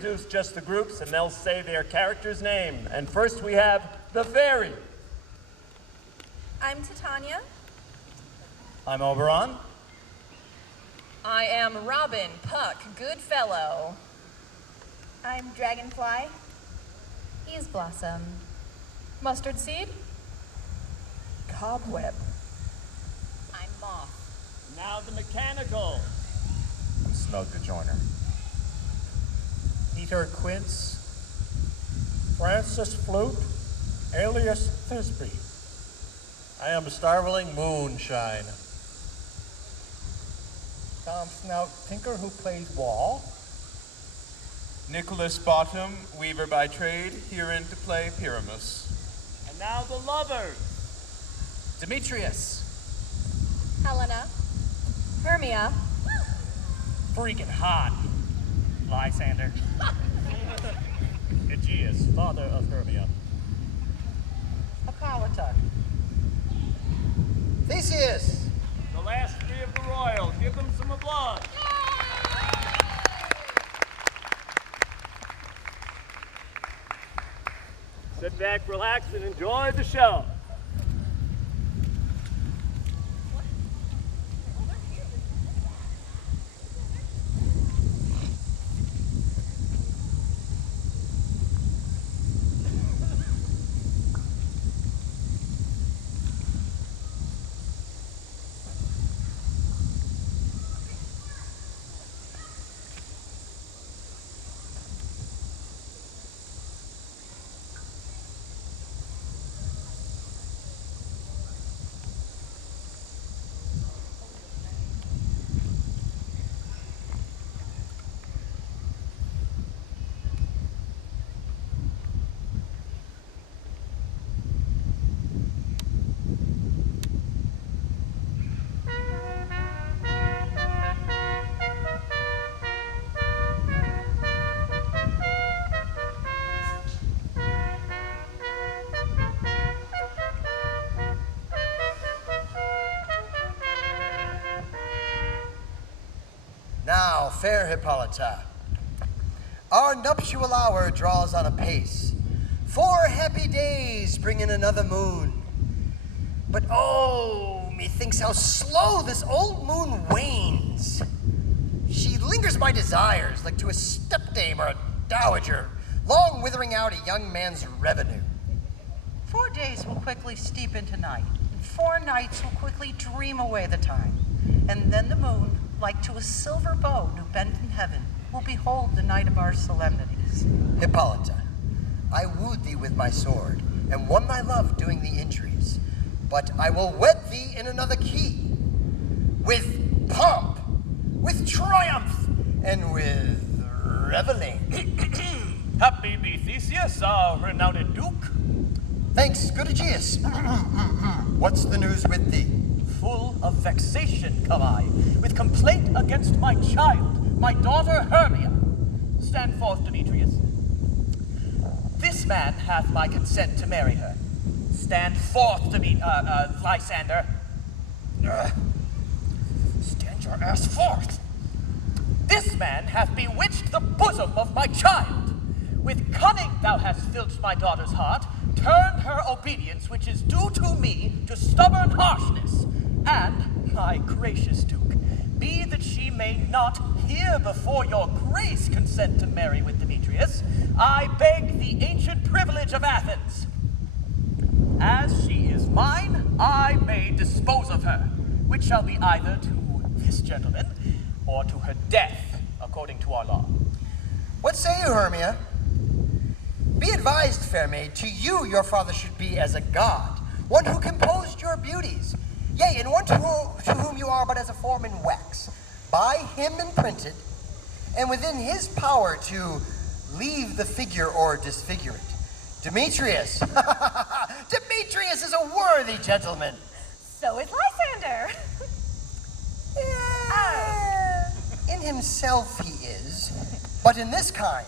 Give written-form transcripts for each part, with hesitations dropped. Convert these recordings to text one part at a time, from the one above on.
introduce just the groups, and they'll say their character's name. And first we have the fairy. I'm Titania. I'm Oberon. I am Robin, Puck, Goodfellow. I'm Dragonfly. He's Blossom. Mustard Seed. Cobweb. I'm Moth. Now the mechanical. I'm Snug the Joiner. Peter Quince. Francis Flute, alias Thisbe. I am Starveling Moonshine. Tom Snout Tinker, who plays Wall. Nicholas Bottom, weaver by trade, herein to play Pyramus. And now the lovers. Demetrius. Helena. Hermia. Freaking hot. Lysander. Aegeus, father of Hermia. Hippolyta. Theseus. The last three of the royals. Give them some applause. Sit back, relax, and enjoy the show. Now, fair Hippolyta, our nuptial hour draws on apace. 4 happy days bring in another moon. But oh, methinks how slow this old moon wanes. She lingers my desires like to a stepdame or a dowager, long withering out a young man's revenue. 4 days will quickly steep into night, and 4 nights will quickly dream away the time. And then the moon, like to a silver bow new bent in heaven, will behold the night of our solemnities. Hippolyta, I wooed thee with my sword, and won thy love doing thee injuries. But I will wed thee in another key, with pomp, with triumph, and with reveling. Happy be Theseus, our renowned duke. Thanks, good Aegeus. What's the news with thee? Full of vexation come I, with complaint against my child, my daughter Hermia. Stand forth, Demetrius. This man hath my consent to marry her. Stand forth, Lysander. Stand your ass forth. This man hath bewitched the bosom of my child. With cunning thou hast filched my daughter's heart, turned her obedience, which is due to me, to stubborn harshness. And, my gracious Duke, be that she may not here before your grace consent to marry with Demetrius, I beg the ancient privilege of Athens. As she is mine, I may dispose of her, which shall be either to this gentleman or to her death, according to our law. What say you, Hermia? Be advised, fair maid, to you your father should be as a god, one who composed your beauties, yea, and one to whom you are but as a form in wax, by him imprinted, and within his power to leave the figure or disfigure it. Demetrius, Demetrius is a worthy gentleman. So is Lysander. In himself he is, but in this kind,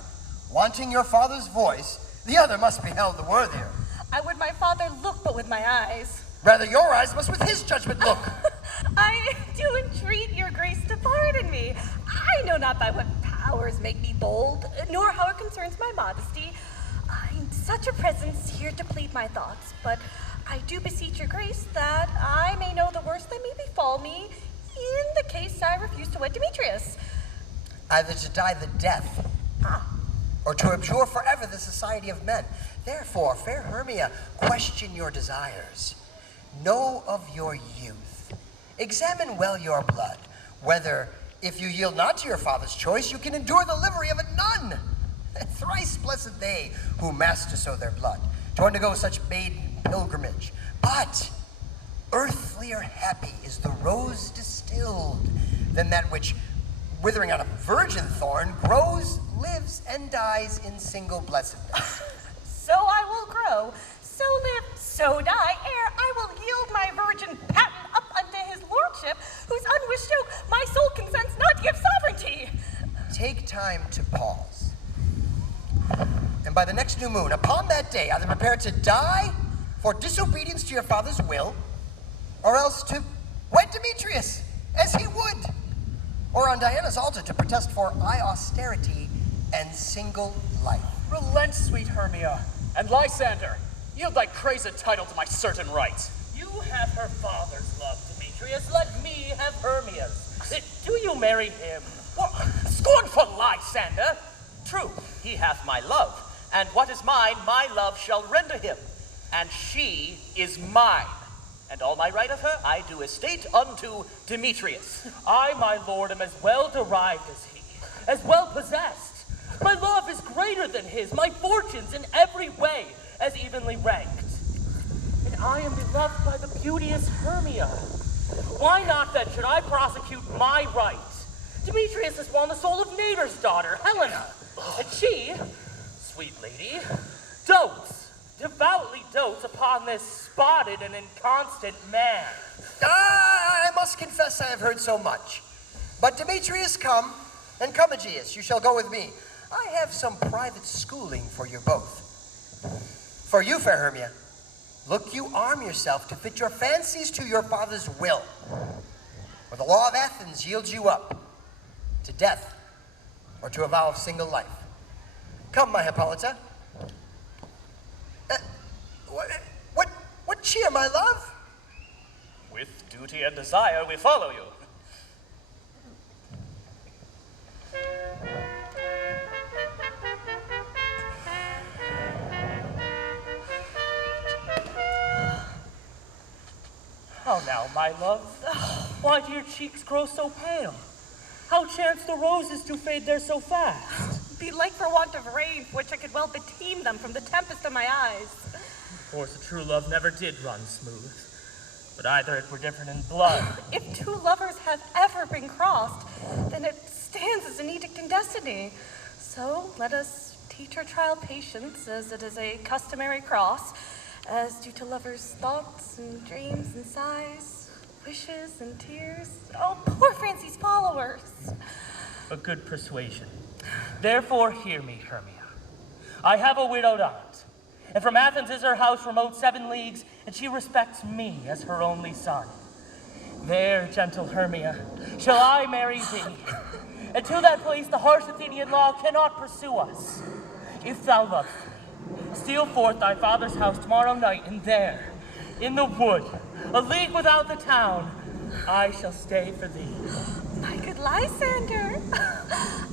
wanting your father's voice, the other must be held the worthier. I would my father look but with my eyes. Rather your eyes must with his judgment look. I do entreat your grace to pardon me. I know not by what power powers make me bold, nor how it concerns my modesty. I'm such a presence here to plead my thoughts, but I do beseech your grace that I may know the worst that may befall me in the case I refuse to wed Demetrius. Either to die the death, or to abjure forever the society of men. Therefore, fair Hermia, question your desires. Know of your youth. Examine well your blood, whether, if you yield not to your father's choice, you can endure the livery of a nun. Thrice blessed they who master so their blood, to undergo such maiden pilgrimage. But earthlier happy is the rose distilled than that which, withering on a virgin thorn, grows, lives, and dies in single blessedness. So I will grow, so live, so die, ere I will yield my virgin patent up unto his lordship, whose unwished yoke my soul consents not to give sovereignty. Take time to pause. And by the next new moon, upon that day, either prepare to die for disobedience to your father's will, or else to wed Demetrius, as he would, or on Diana's altar to protest for high austerity and single life. Relent, sweet Hermia, and Lysander, yield thy crazed title to my certain right. You have her father's love, Demetrius. Let me have Hermia's. Do you marry him? What? Scornful Lysander! True, he hath my love, and what is mine, my love shall render him, and she is mine. And all my right of her I do estate unto Demetrius. I, my lord, am as well derived as he, as well possessed. My love is greater than his, my fortunes in every way as evenly ranked. And I am beloved by the beauteous Hermia. Why not then should I prosecute my right? Demetrius has won the soul of Nader's daughter, Helena, and she, sweet lady, devoutly dotes upon this spotted and inconstant man. I must confess I have heard so much. But Demetrius, come, and come, Aegeus, you shall go with me. I have some private schooling for you both. For you, fair Hermia, look you arm yourself to fit your fancies to your father's will, or the law of Athens yields you up to death or to a vow of single life. Come, my Hippolyta. What cheer, my love? With duty and desire we follow you. How now, my love? Why do your cheeks grow so pale? How chance the roses to fade there so fast? Be like for want of rain, for which I could well beteem them from the tempest of my eyes. Of course, a true love never did run smooth, but either it were different in blood. If two lovers have ever been crossed, then it stands as an edict in destiny. So let us teach our child patience, as it is a customary cross, as due to lovers' thoughts and dreams and sighs, wishes and tears. Oh, poor Fancy's followers. A good persuasion. Therefore hear me, Hermia. I have a widowed aunt, and from Athens is her house remote 7 leagues, and she respects me as her only son. There, gentle Hermia, shall I marry thee, and to that place the harsh Athenian law cannot pursue us. If thou lovest me, steal forth thy father's house tomorrow night, and there, in the wood, a league without the town, I shall stay for thee. My good Lysander,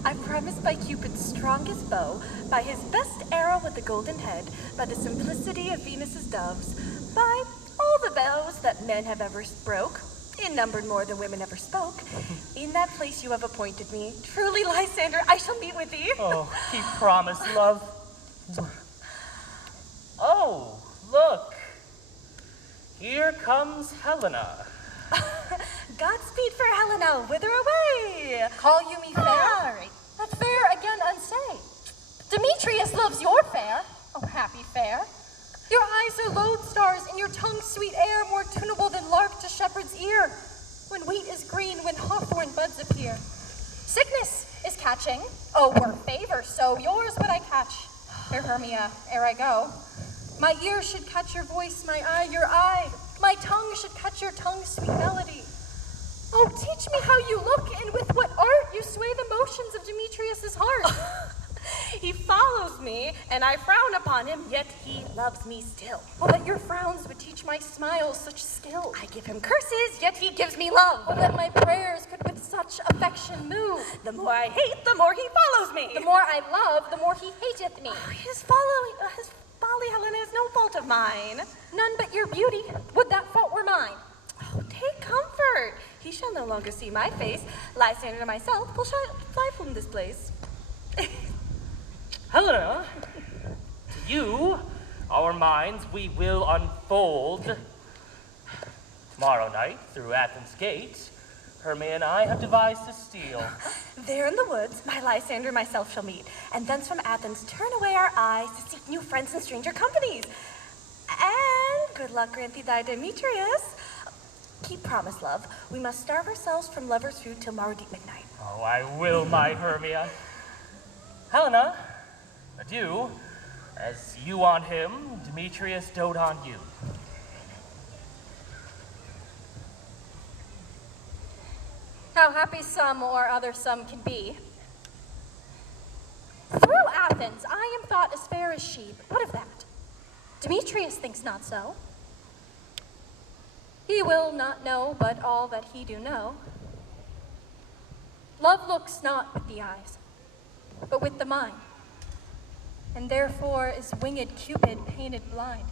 I promise by Cupid's strongest bow, by his best arrow with the golden head, by the simplicity of Venus's doves, by all the vows that men have ever broke, in numbered more than women ever spoke, in that place you have appointed me, truly, Lysander, I shall meet with thee. Oh, keep promise, love. Oh, look. Here comes Helena. Godspeed for Helena, whither away? Call you me fair? That fair again unsay. Demetrius loves your fair, oh happy fair. Your eyes are lodestars, and your tongue sweet air, more tunable than lark to shepherd's ear. When wheat is green, when hawthorn buds appear. Sickness is catching, oh were favor, so yours would I catch. Fair Hermia, ere I go. My ear should catch your voice, my eye your eye. My tongue should catch your tongue's sweet melody. Oh, teach me how you look, and with what art you sway the motions of Demetrius. Demetrius's heart. He follows me, and I frown upon him, yet he loves me still. Oh, that your frowns would teach my smiles such skill. I give him curses, yet he gives me love. Oh, that my prayers could with such affection move. The more I hate, the more he follows me. The more I love, the more he hateth me. His folly, Helena, is no fault of mine. None but your beauty. Would that fault were mine. Oh, take comfort. He shall no longer see my face. Lysander and myself will fly from this place. Helena, to you, our minds we will unfold. Tomorrow night, through Athens' gate, Hermia and I have devised a steal. There in the woods, my Lysander and myself shall meet, and thence from Athens turn away our eyes to seek new friends and stranger companies. And good luck grant thee thy Demetrius. Keep promise, love. We must starve ourselves from lovers' food till morrow deep midnight. Oh, I will, my Hermia. Helena, adieu. As you on him, Demetrius dote on you. How happy some or other some can be. Through Athens, I am thought as fair as she, but what of that? Demetrius thinks not so. He will not know but all that he do know. Love looks not with the eyes, but with the mind, and therefore is winged Cupid painted blind.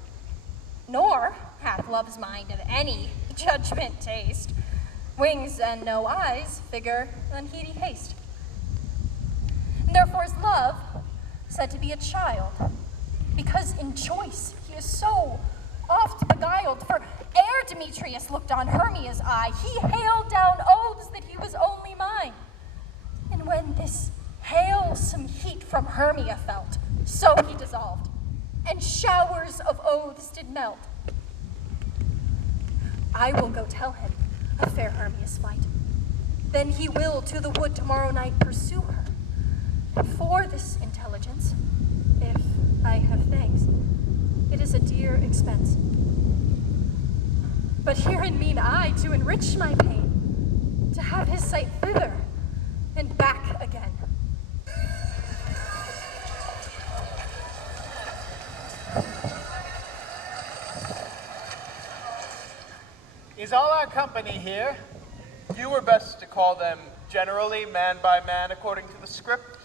Nor hath love's mind of any judgment taste. Wings and no eyes figure unheedy haste. And therefore is love said to be a child, because in choice he is so oft beguiled. For ere Demetrius looked on Hermia's eye, he hailed down oaths that he was only mine. And when this hailsome heat from Hermia felt, so he dissolved, and showers of oaths did melt. I will go tell him of fair Hermia's flight. Then he will to the wood tomorrow night pursue her. And for this intelligence, if I have thanks, it is a dear expense. But herein mean I to enrich my pain, to have his sight thither and back again. Is all our company here? You were best to call them generally, man by man, according to the script.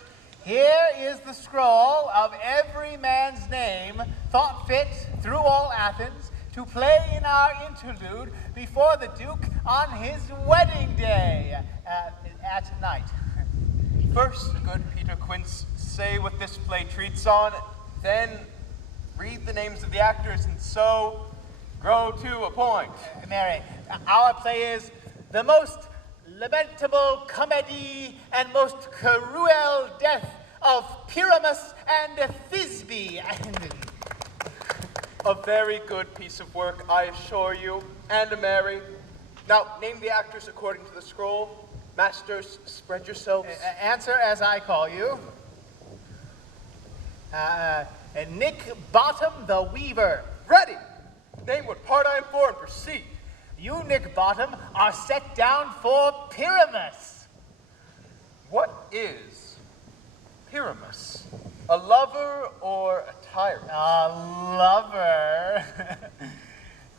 Here is the scroll of every man's name, thought fit through all Athens, to play in our interlude before the Duke on his wedding day at night. First, good Peter Quince, say what this play treats on, then read the names of the actors, and so grow to a point. Mary, our play is the most lamentable comedy and most cruel death of Pyramus and Thisbe. A very good piece of work, I assure you, and a merry. Now, name the actors according to the scroll. Masters, spread yourselves. Answer as I call you. Nick Bottom the Weaver. Ready! Name what part I am for and proceed. You, Nick Bottom, are set down for Pyramus. What is Pyramus? A lover or a tyrant? A lover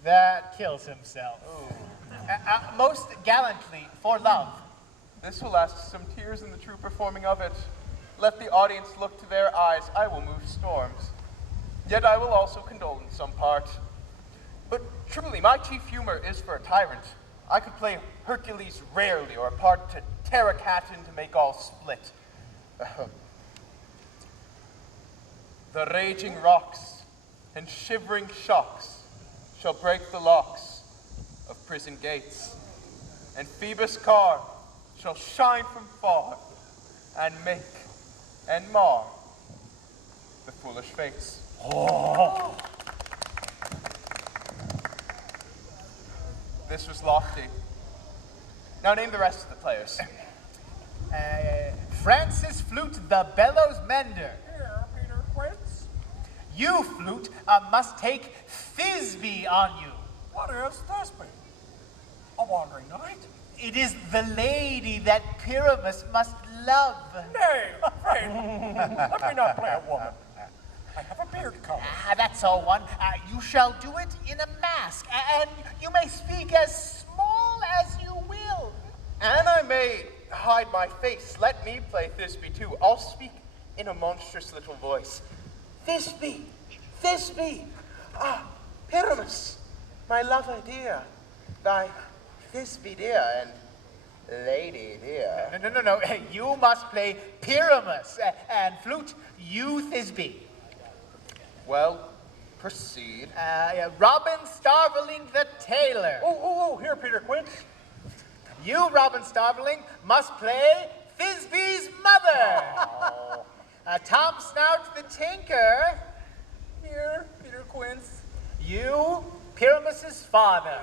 that kills himself. Most gallantly for love. This will ask some tears in the true performing of it. Let the audience look to their eyes. I will move storms. Yet I will also condole in some part. But truly, my chief humor is for a tyrant. I could play Hercules rarely, or a part to tear a cat in to make all split. The raging rocks and shivering shocks shall break the locks of prison gates, and Phoebus' car shall shine from far and make and mar the foolish fates. Oh. This was lofty. Now name the rest of the players. Francis Flute, the bellows mender. Here, Peter Quince. You, Flute, must take Thisbe on you. What is Thisbe? A wandering knight? It is the lady that Pyramus must love. Nay, friend, let me not play a woman. I have a beard color. That's all one. You shall do it in a mask, and you may speak as small as you will. And I may hide my face. Let me play Thisbe too. I'll speak in a monstrous little voice. Thisbe, Thisbe, Pyramus, my lover dear, thy Thisbe dear and lady dear. No. You must play Pyramus, and flute, you Thisbe. Well, proceed. Robin Starveling the tailor. Oh, here, Peter Quince. You, Robin Starveling, must play Thisbe's mother. Tom Snout the tinker. Here, Peter Quince. You, Pyramus's father.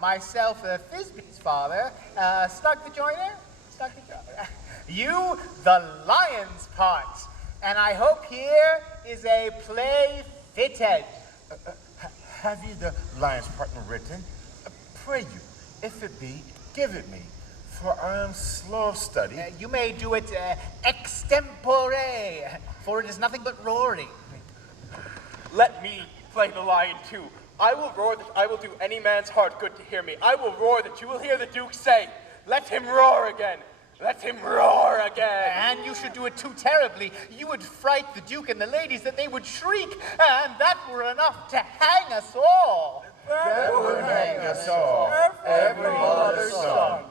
Myself, Thisbe's father. Snug the joiner. You, the lion's part. And I hope here is a play fitted. Have you the lion's partner written? Pray you, if it be, give it me, for I am slow of study. You may do it extempore, for it is nothing but roaring. Let me play the lion too. I will roar that I will do any man's heart good to hear me. I will roar that you will hear the Duke say, let him roar again. Let him roar again. And you should do it too terribly. You would fright the Duke and the ladies that they would shriek, and that were enough to hang us all. That would hang us all, every mother's son.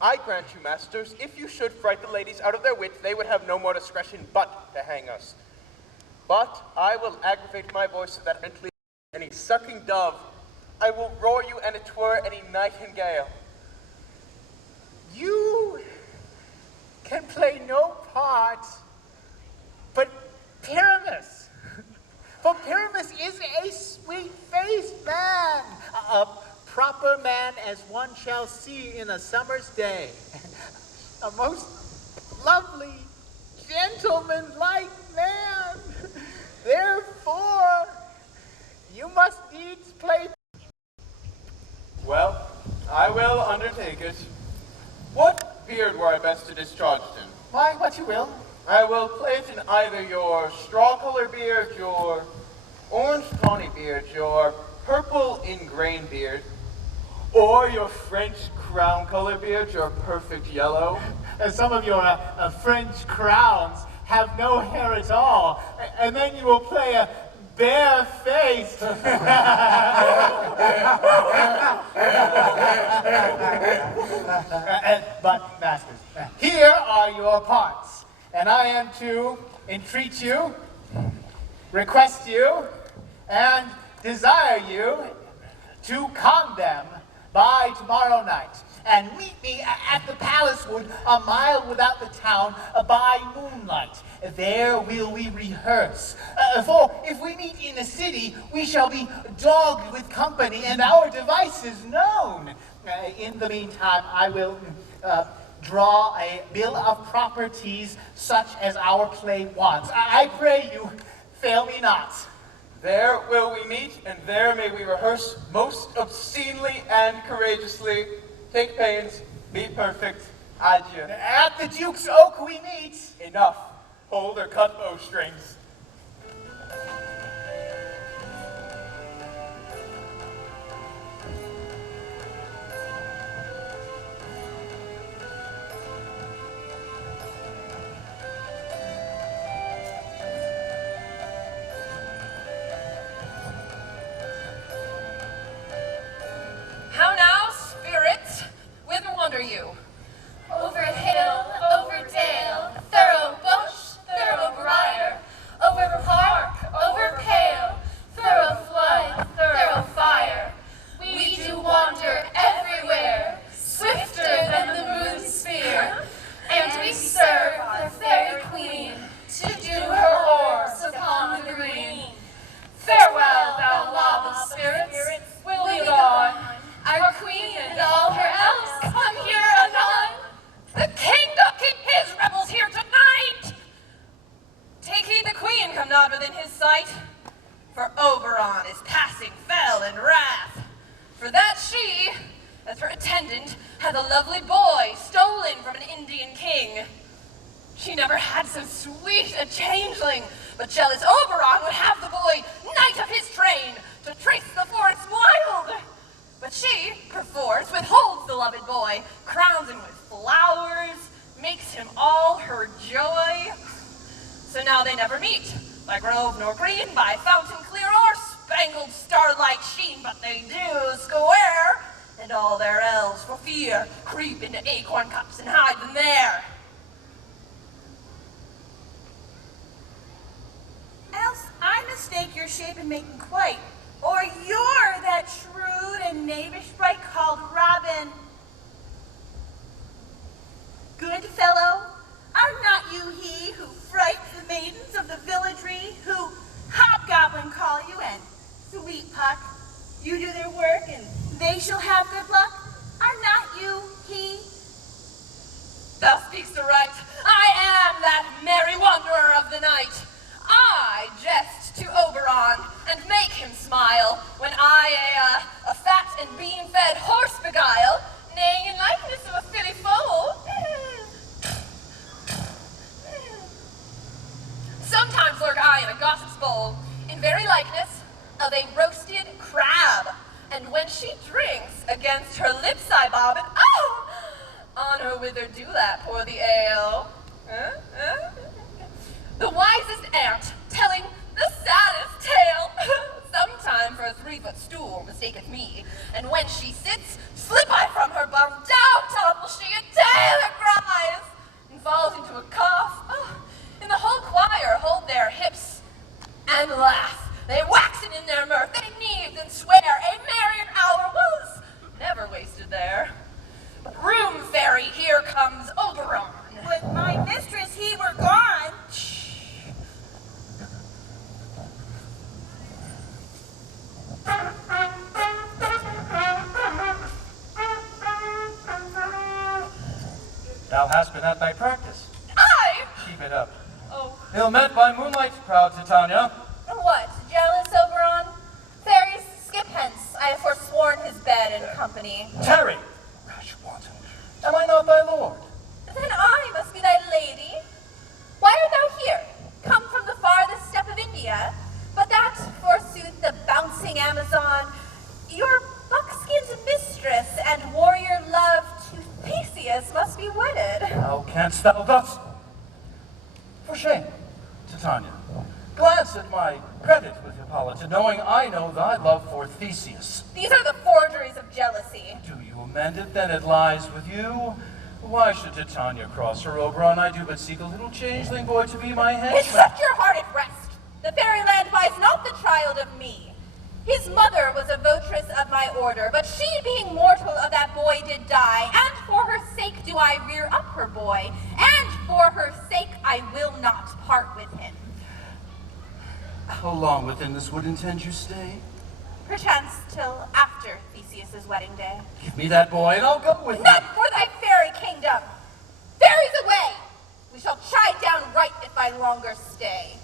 I grant you, masters, if you should fright the ladies out of their wits, they would have no more discretion but to hang us. But I will aggravate my voice so that mentally any sucking dove, I will roar you and it were any nightingale. You can play no part but Pyramus. For Pyramus is a sweet-faced man, a proper man as one shall see in a summer's day. A most lovely, gentleman-like man. Therefore, you must needs play. Well, I will undertake it. What beard were I best to discharge it in? Why, what you will. I will play it in either your straw-colored beard, your orange tawny beard, your purple ingrain beard, or your French crown-colored beard, your perfect yellow. Some of your French crowns have no hair at all, and then you will play a bare-faced. But, masters, here are your parts, and I am to entreat you, request you, and desire you to come them by tomorrow night, and meet me at the palace wood a mile without the town by moonlight. There will we rehearse. For if we meet in the city, we shall be dogged with company and our devices known. In the meantime, I will draw a bill of properties such as our play wants. I pray you, fail me not. There will we meet, and there may we rehearse most obscenely and courageously. Take pains, be perfect, adieu. At the Duke's Oak we meet. Enough. Hold or cut bowstrings. How now, spirits? Whither wander you? Over hill, over dale, thorough bush, thorough briar, over park, over pale, thorough flood, thorough fire. We do wander everywhere, swifter than the moon's sphere, and we serve the fairy queen to do her orbs upon the green. Farewell, thou lob of spirits, we'll be gone. Our queen and all her elves come here anon. The king doth keep his rebels here tonight! Take heed the queen come not within his sight, for Oberon is passing fell in wrath, for that she as her attendant, had the lovely boy stolen from an Indian king. She never had so sweet a changeling, but jealous Oberon would have the boy knight of his train to trace the forest wild. But she, perforce, withholds the loved boy, crowns him with flowers, makes him all her joy. So now they never meet, by grove nor green, by fountain clear or spangled starlight sheen, but they do square, and all their elves for fear creep into acorn cups and hide them there. Else I mistake your shape and make them quite, or you're that shrewd and knavish sprite called Robin. Good fellow, are not you he who fright the maidens of the villagery, who hobgoblin call you, and sweet Puck, you do their work and they shall have good luck? Are not you he? Thou speakst aright. I am that merry wanderer of the night. I jest to Oberon and make him smile when I a fat and bean-fed horse beguile, neighing in likeness of a filly foal. Sometimes lurk I in a gossip's bowl, in very likeness of a roasted crab, and when she drinks, against her lips I bob, and oh, on her wither dewlap pour the ale. The wisest aunt telling the saddest tale. Sometime for a 3-foot stool mistaketh me, and when she sits, slip I from her bum, down tumble she, a tailor cries, and falls into a cough. Oh, and the whole choir hold their hips and laugh. They wax it in their mirth, they neave and swear a merrier hour was never wasted there. But room fairy, here comes Oberon. Would my mistress he were gone. Thou hast been at thy practice. I? Keep it up. Oh. Ill met by moonlight, proud Titania. What, jealous, Oberon? Fairies, skip hence. I have forsworn his bed and company. Tarry! Rash wanton. Am I not thy lord? Then I must be thy lady. Why art thou here? Come from the farthest step of India? But that, forsooth, the bouncing Amazon, your buck-skinned mistress and warrior love to Theseus must be wedded. How canst thou thus? For shame, Titania. Glance at my credit with Hippolyta, knowing I know thy love for Theseus. These are the forgeries of jealousy. Do you amend it, then it lies with you. Why should Titania cross her Oberon? I do but seek a little changeling boy to be my henchman. Set your heart at rest. The fairyland buys not the child of me. His mother was a votress of my order, but she, being mortal of that boy, did die, and for her sake do I rear up her boy, and for her sake I will not part with him. How long within this wood intend you stay? Perchance till after Theseus's wedding day. Give me that boy, and I'll go with Not thee. for thy fairy kingdom! Fairies away! We shall chide down right if I longer stay.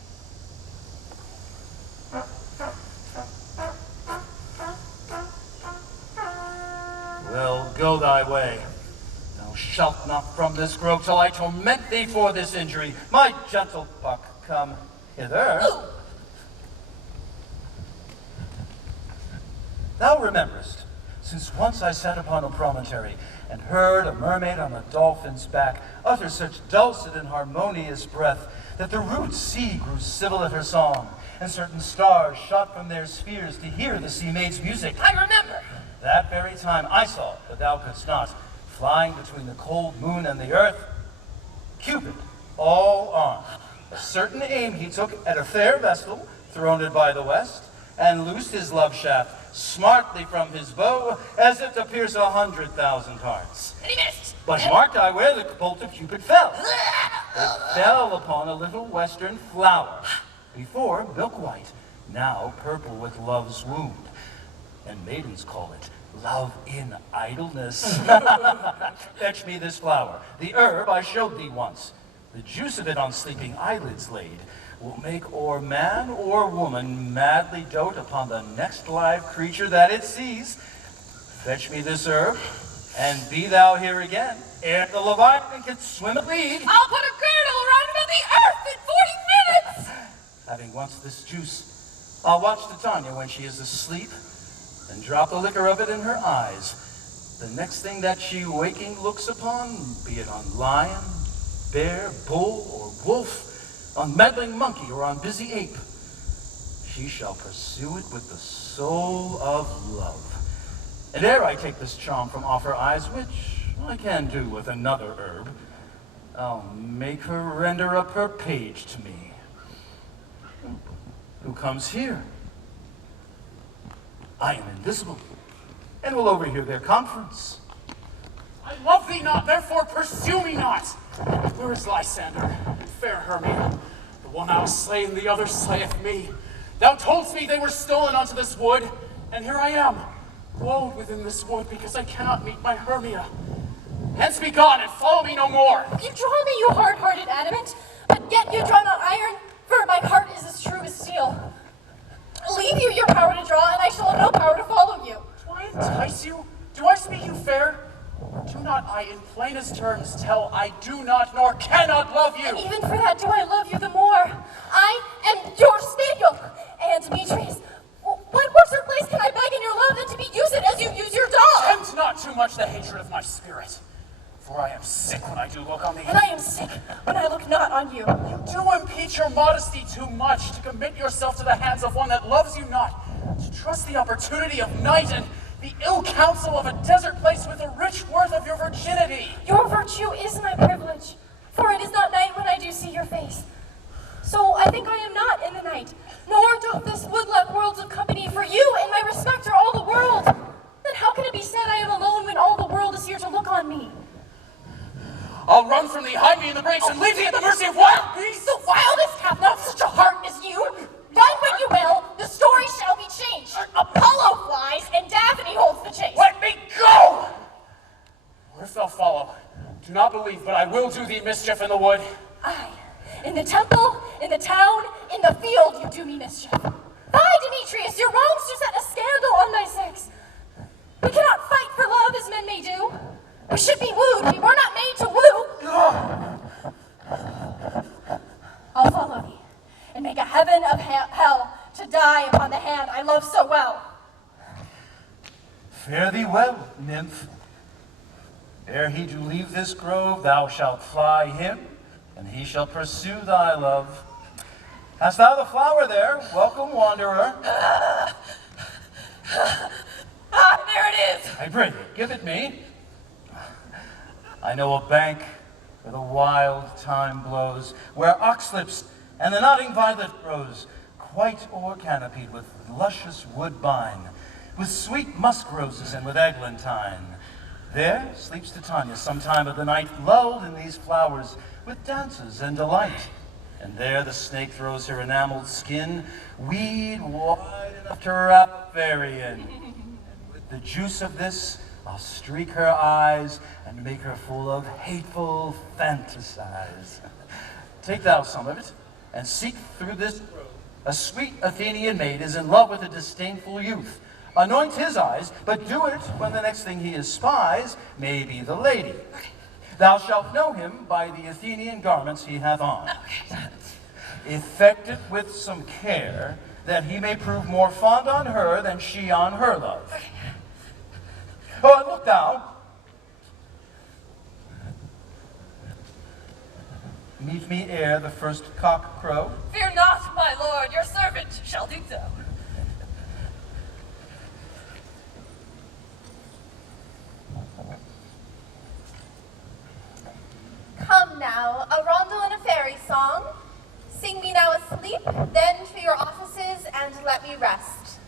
Well, go thy way. Thou shalt not from this grove till I torment thee for this injury. My gentle buck, come hither. Ooh. Thou rememberest, since once I sat upon a promontory and heard a mermaid on a dolphin's back utter such dulcet and harmonious breath that the rude sea grew civil at her song, and certain stars shot from their spheres to hear the sea maid's music. I remember. That very time I saw, but thou couldst not, flying between the cold moon and the earth, Cupid, all armed. A certain aim he took at a fair vestal, throned by the west, and loosed his love shaft smartly from his bow, as if to pierce 100,000 hearts. And he missed. But marked I where the bolt of Cupid fell. It fell upon a little western flower, before milk white, now purple with love's wound. And maidens call it love in idleness. Fetch me this flower, the herb I showed thee once. The juice of it on sleeping eyelids laid will make or man or woman madly dote upon the next live creature that it sees. Fetch me this herb, and be thou here again, ere the Leviathan can swim at league. I'll put a girdle around about the earth in 40 minutes! Having once this juice, I'll watch Titania when she is asleep, and drop the liquor of it in her eyes. The next thing that she waking looks upon, be it on lion, bear, bull, or wolf, on meddling monkey, or on busy ape, she shall pursue it with the soul of love. And ere I take this charm from off her eyes, which I can do with another herb, I'll make her render up her page to me. Who comes here? I am invisible, and will overhear their conference. I love thee not, therefore pursue me not. Where is Lysander, fair Hermia? The one I was slain, the other slayeth me. Thou toldst me they were stolen unto this wood, and here I am, woed within this wood because I cannot meet my Hermia. Hence be gone, and follow me no more. You draw me, you hard-hearted adamant, but yet you draw not iron, for my heart is as true as steel. Leave you your power to draw, and I shall have no power to follow you. Do I entice you? Do I speak you fair? Do not I in plainest terms tell I do not nor cannot love you? And even for that do I love you the more. I am your spaniel, and Demetrius, what worse or place can I beg in your love than to be used as you use your dog? Tempt not too much the hatred of my spirit, for I am sick when I do look on thee. And I am sick when I look not on you. You do impeach your modesty too much to commit yourself to the hands of one that loves you not, to trust the opportunity of night and the ill counsel of a desert place with the rich worth of your virginity. Your virtue is my privilege, for it is not night when I do see your face. So I think I am not in the night, nor doth this wood lack worlds of company for you, and my respect are all the world. Then how can it be said I am alone when all the world is here to look on me? I'll run from thee, hide me in the brakes, and leave thee at the mercy of wild beasts. The wildest hath not such a heart as you. Run when you will, the story shall be changed. Apollo flies, and Daphne holds the chase. Let me go! Or if thou follow, do not believe, but I will do thee mischief in the wood. Aye, in the temple, in the town, in the field, you do me mischief. Fie, Demetrius, your wrongs do set a scandal on my sex. We cannot fight for love as men may do. We should be wooed, we were not made to woo. I'll follow thee, and make a heaven of hell to die upon the hand I love so well. Fare thee well, nymph. Ere he do leave this grove, thou shalt fly him, and he shall pursue thy love. Hast thou the flower there? Welcome, wanderer. There it is! I pray thee, give it me. I know a bank where the wild thyme blows, where oxlips and the nodding violet grows, quite o'er-canopied with luscious woodbine, with sweet musk roses and with eglantine. There sleeps Titania some time of the night, lulled in these flowers with dances and delight. And there the snake throws her enameled skin, weed wide enough to wrap a fairy in. And with the juice of this, I'll streak her eyes and make her full of hateful fantasies. Take thou some of it, and seek through this grove. A sweet Athenian maid is in love with a disdainful youth. Anoint his eyes, but do it when the next thing he espies may be the lady. Thou shalt know him by the Athenian garments he hath on. Effect it with some care, that he may prove more fond on her than she on her love. Oh, and look thou. Meet me ere the first cock crow. Fear not, my lord, your servant shall do so. Come now, a rondel and a fairy song. Sing me now asleep, then to your offices and let me rest.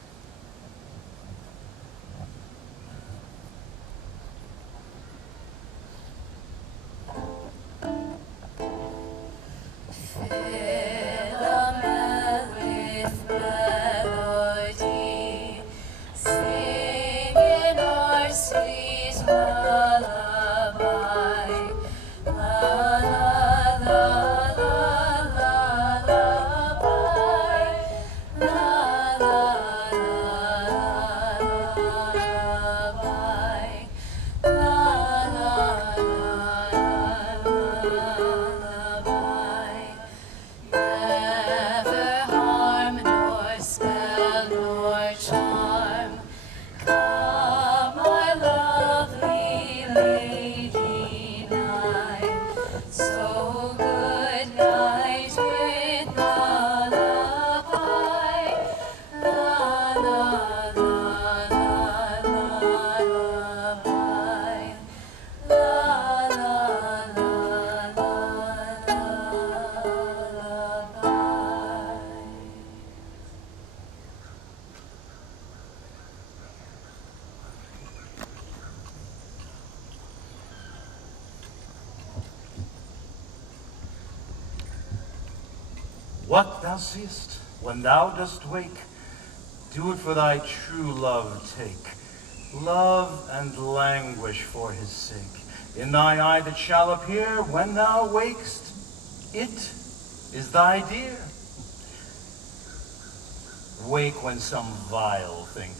what thou seest when thou dost wake, do it for thy true love take. Love and languish for his sake. In thy eye that shall appear when thou wakest, it is thy dear. Wake when some vile thing.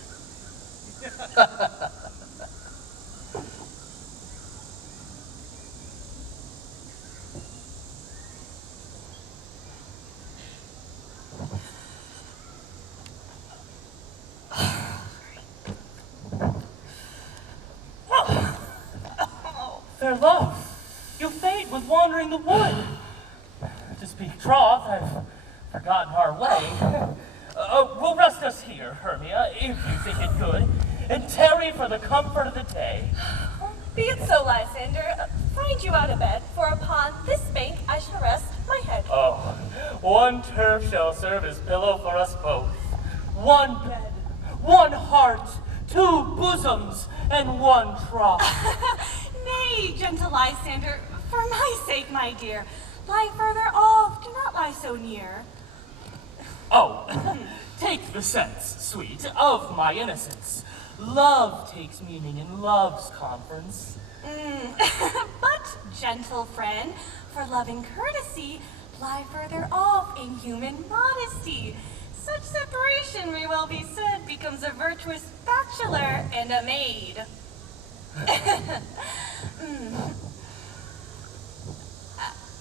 Fair love, you faint with wandering the wood. To speak troth, I've forgotten our way. We'll rest us here, Hermia, if you think it good, and tarry for the comfort of the day. Be it so, Lysander. Find you out of bed, for upon this bank I shall rest my head. Oh, one turf shall serve as pillow for us both. One bed, one heart, two bosoms, and one trough. Nay, gentle Lysander, for my sake, my dear, lie further off, do not lie so near. Oh, take the sense, sweet, of my innocence. Love takes meaning in love's conference. But, gentle friend, for loving courtesy, lie further off in human modesty. Such separation, may well be said, becomes a virtuous bachelor and a maid.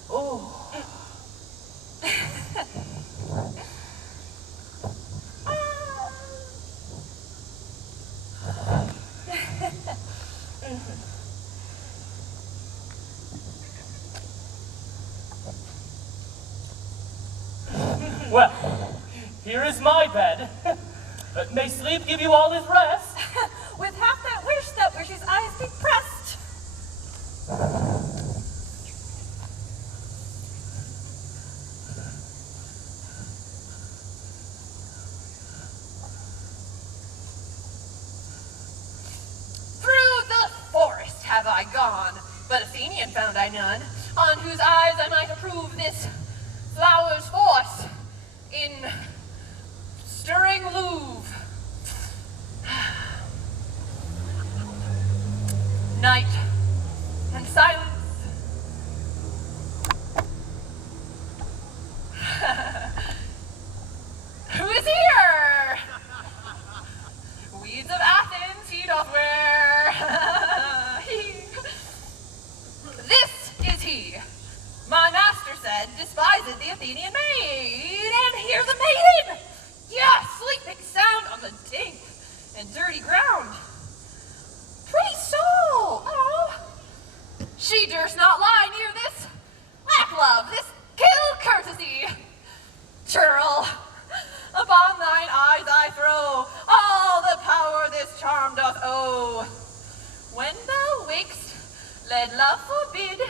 Oh. Well, here is my bed. May sleep give you all his rest. With half that wish his eyes be pressed. Through the forest have I gone, but Athenian found I none, on whose eyes I might approve this flower's force in stirring Louvre. Night and silence. Who is here? Weeds of Athens he doth wear. This is he. My master said, despised the Athenian maid. And hear the maiden! Yeah, sleeping sound on the dank and dirty ground. Pretty soul! Oh! She durst not lie near this lack love, this kill courtesy. Churl, upon thine eyes I throw all the power this charm doth owe. When thou wakest, let love forbid,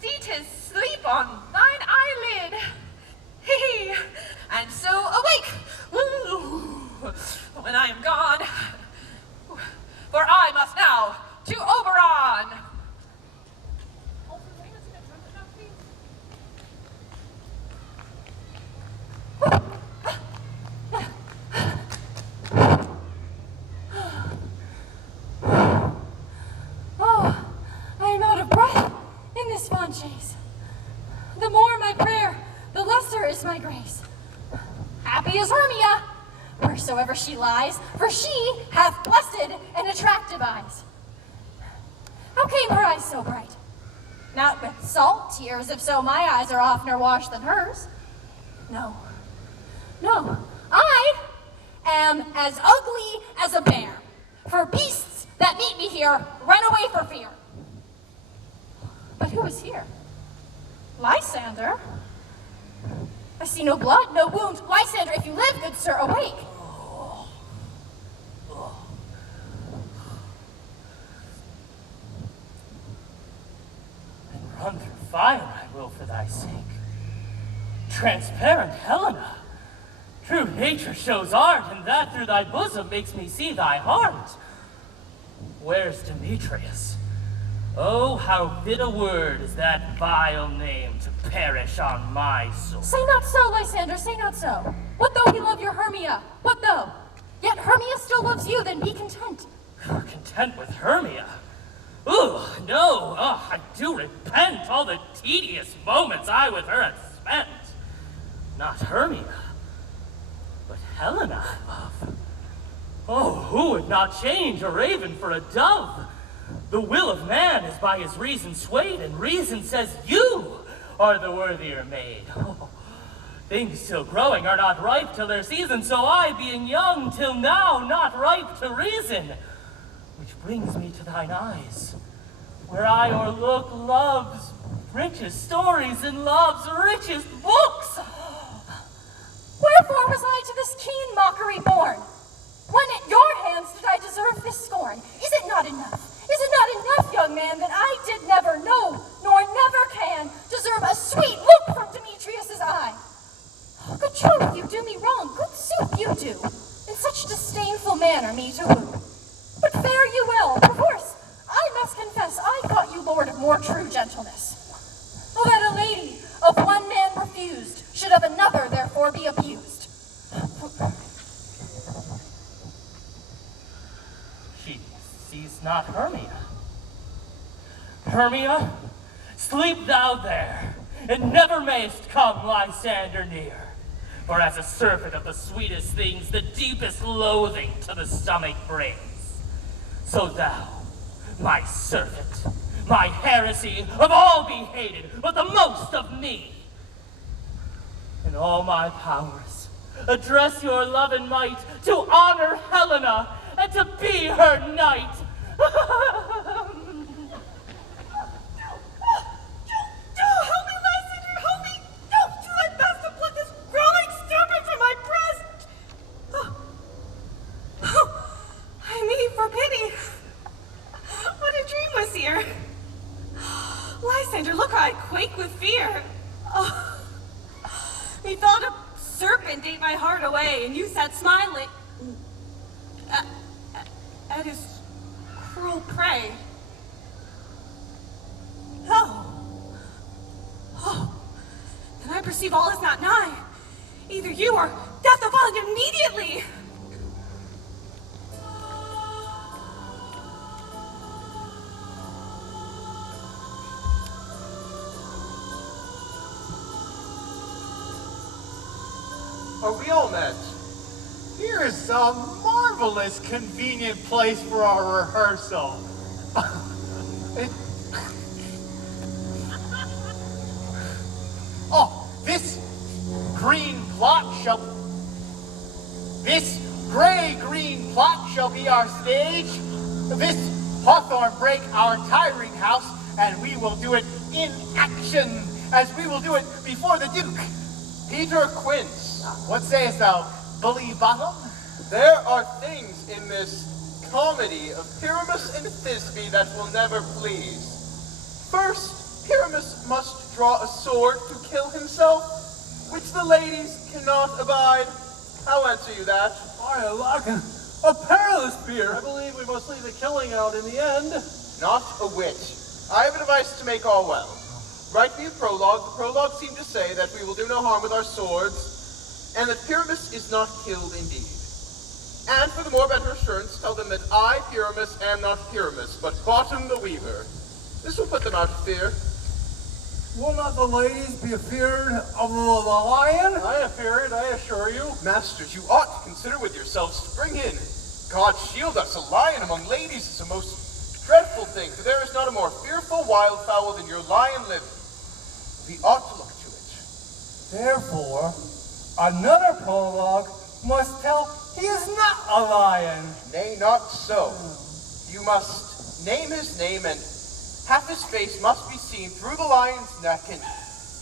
seatest sleep on thine eyelid. Hee, and so awake, when I am gone. For I must now to Oberon. Oh, I am out of breath in this fond chase. The more my prayer, the lesser is my grace. Happy is Hermia, wheresoever she lies, for she hath blessed and attractive eyes. How came her eyes so bright? Not with salt tears, if so my eyes are oftener washed than hers. No, I am as ugly as a bear, for beasts that meet me here run away for fear. But who is here? Lysander? I see no blood, no wound. Lysander, if you live, good sir, awake. And run through fire I will for thy sake. Transparent Helena, true nature shows art, and that through thy bosom makes me see thy heart. Where's Demetrius? Oh, how fit a word is that vile name to perish on my soul. Say not so, Lysander, say not so. What though he love your Hermia? What though? Yet Hermia still loves you, then be content. Content with Hermia? Ooh, no, I do repent all the tedious moments I with her had spent. Not Hermia, but Helena I love. Oh, who would not change a raven for a dove? The will of man is by his reason swayed, and reason says you are the worthier maid. Oh, things still growing are not ripe till their season, so I, being young till now, not ripe to reason. Which brings me to thine eyes, where I o'erlook love's richest stories and love's richest books. Wherefore was I to this keen mockery born? When at your hands did I deserve this scorn? Is it not enough? Is it not enough, young man, that I did never know, nor never can, deserve a sweet look from Demetrius's eye? Good truth, you do me wrong, good sooth you do, in such disdainful manner me to woo. But fare you well, perforce, I must confess, I thought you lord of more true gentleness. Oh, that a lady, of one man refused, should of another therefore be abused. She sees not Hermia. Hermia, sleep thou there, and never mayst come Lysander near. For as a serpent of the sweetest things, the deepest loathing to the stomach brings. So thou, my servant, my heresy, of all be hated, but the most of me. In all my powers, address your love and might to honor Helena and to be her knight. Help me, Lysander, help me! No, do thy best to pluck this growing serpent from my breast! I mean, for pity. What a dream was here. Lysander, look how I quake with fear. Methought a serpent ate my heart away, and you sat smiling at his cruel prey. Then I perceive all is not nigh. Either you or death upon immediately. Are we all met? Here is a marvelous convenient place for our rehearsal. This gray-green plot shall be our stage. This hawthorn brake our tiring house, and we will do it in action, as we will do it before the Duke. Peter Quince. What sayest thou, bully bottom? There are things in this comedy of Pyramus and Thisbe that will never please. First, Pyramus must draw a sword to kill himself, which the ladies cannot abide. How answer you that? I lack a perilous fear. I believe we must leave the killing out in the end. Not a whit. I have a device to make all well. Write me a prologue. The prologue seemed to say that we will do no harm with our swords, and that Pyramus is not killed indeed. And for the more better assurance, tell them that I, Pyramus, am not Pyramus, but Bottom the Weaver. This will put them out of fear. Will not the ladies be afeard of the lion? I am feared, I assure you. Masters, you ought to consider with yourselves to bring in. God shield us, a lion among ladies is a most dreadful thing, for there is not a more fearful wildfowl than your lion living. We ought to look to it. Therefore, another prologue must tell he is not a lion. Nay, not so. You must name his name, and half his face must be seen through the lion's neck, and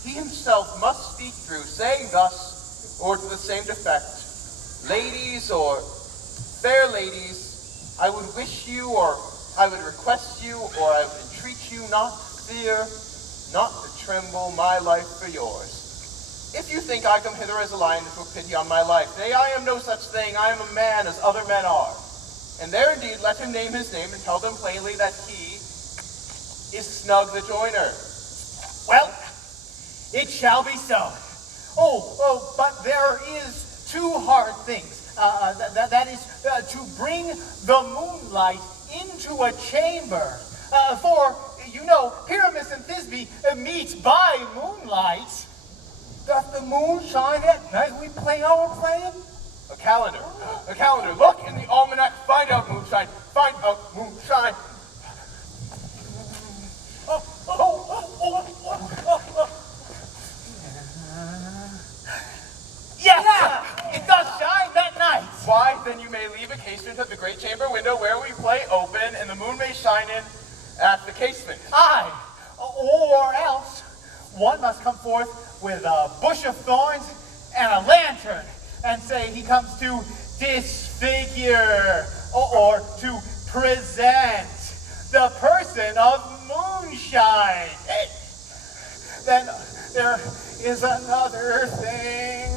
he himself must speak through, saying thus, or to the same effect, ladies, or fair ladies, I would wish you, or I would request you, or I would entreat you not to fear, not to tremble my life for yours. If you think I come hither as a lion to put pity on my life, nay, I am no such thing. I am a man as other men are. And there indeed let him name his name and tell them plainly that he is snug the joiner. Well, it shall be so. But there is two hard things. That is to bring the moonlight into a chamber. For, you know, Pyramus and Thisbe meet by moonlight. Doth the moon shine at night we play our playing? A calendar. Look in the almanac. Find out moonshine. Find out moonshine. Yes! It does shine that night. Why, then you may leave a casement at the great chamber window where we play open, and the moon may shine in at the casement. Aye. Or else, one must come forth with a bush of thorns and a lantern, and say he comes to disfigure or to present the person of moonshine. Then there is another thing.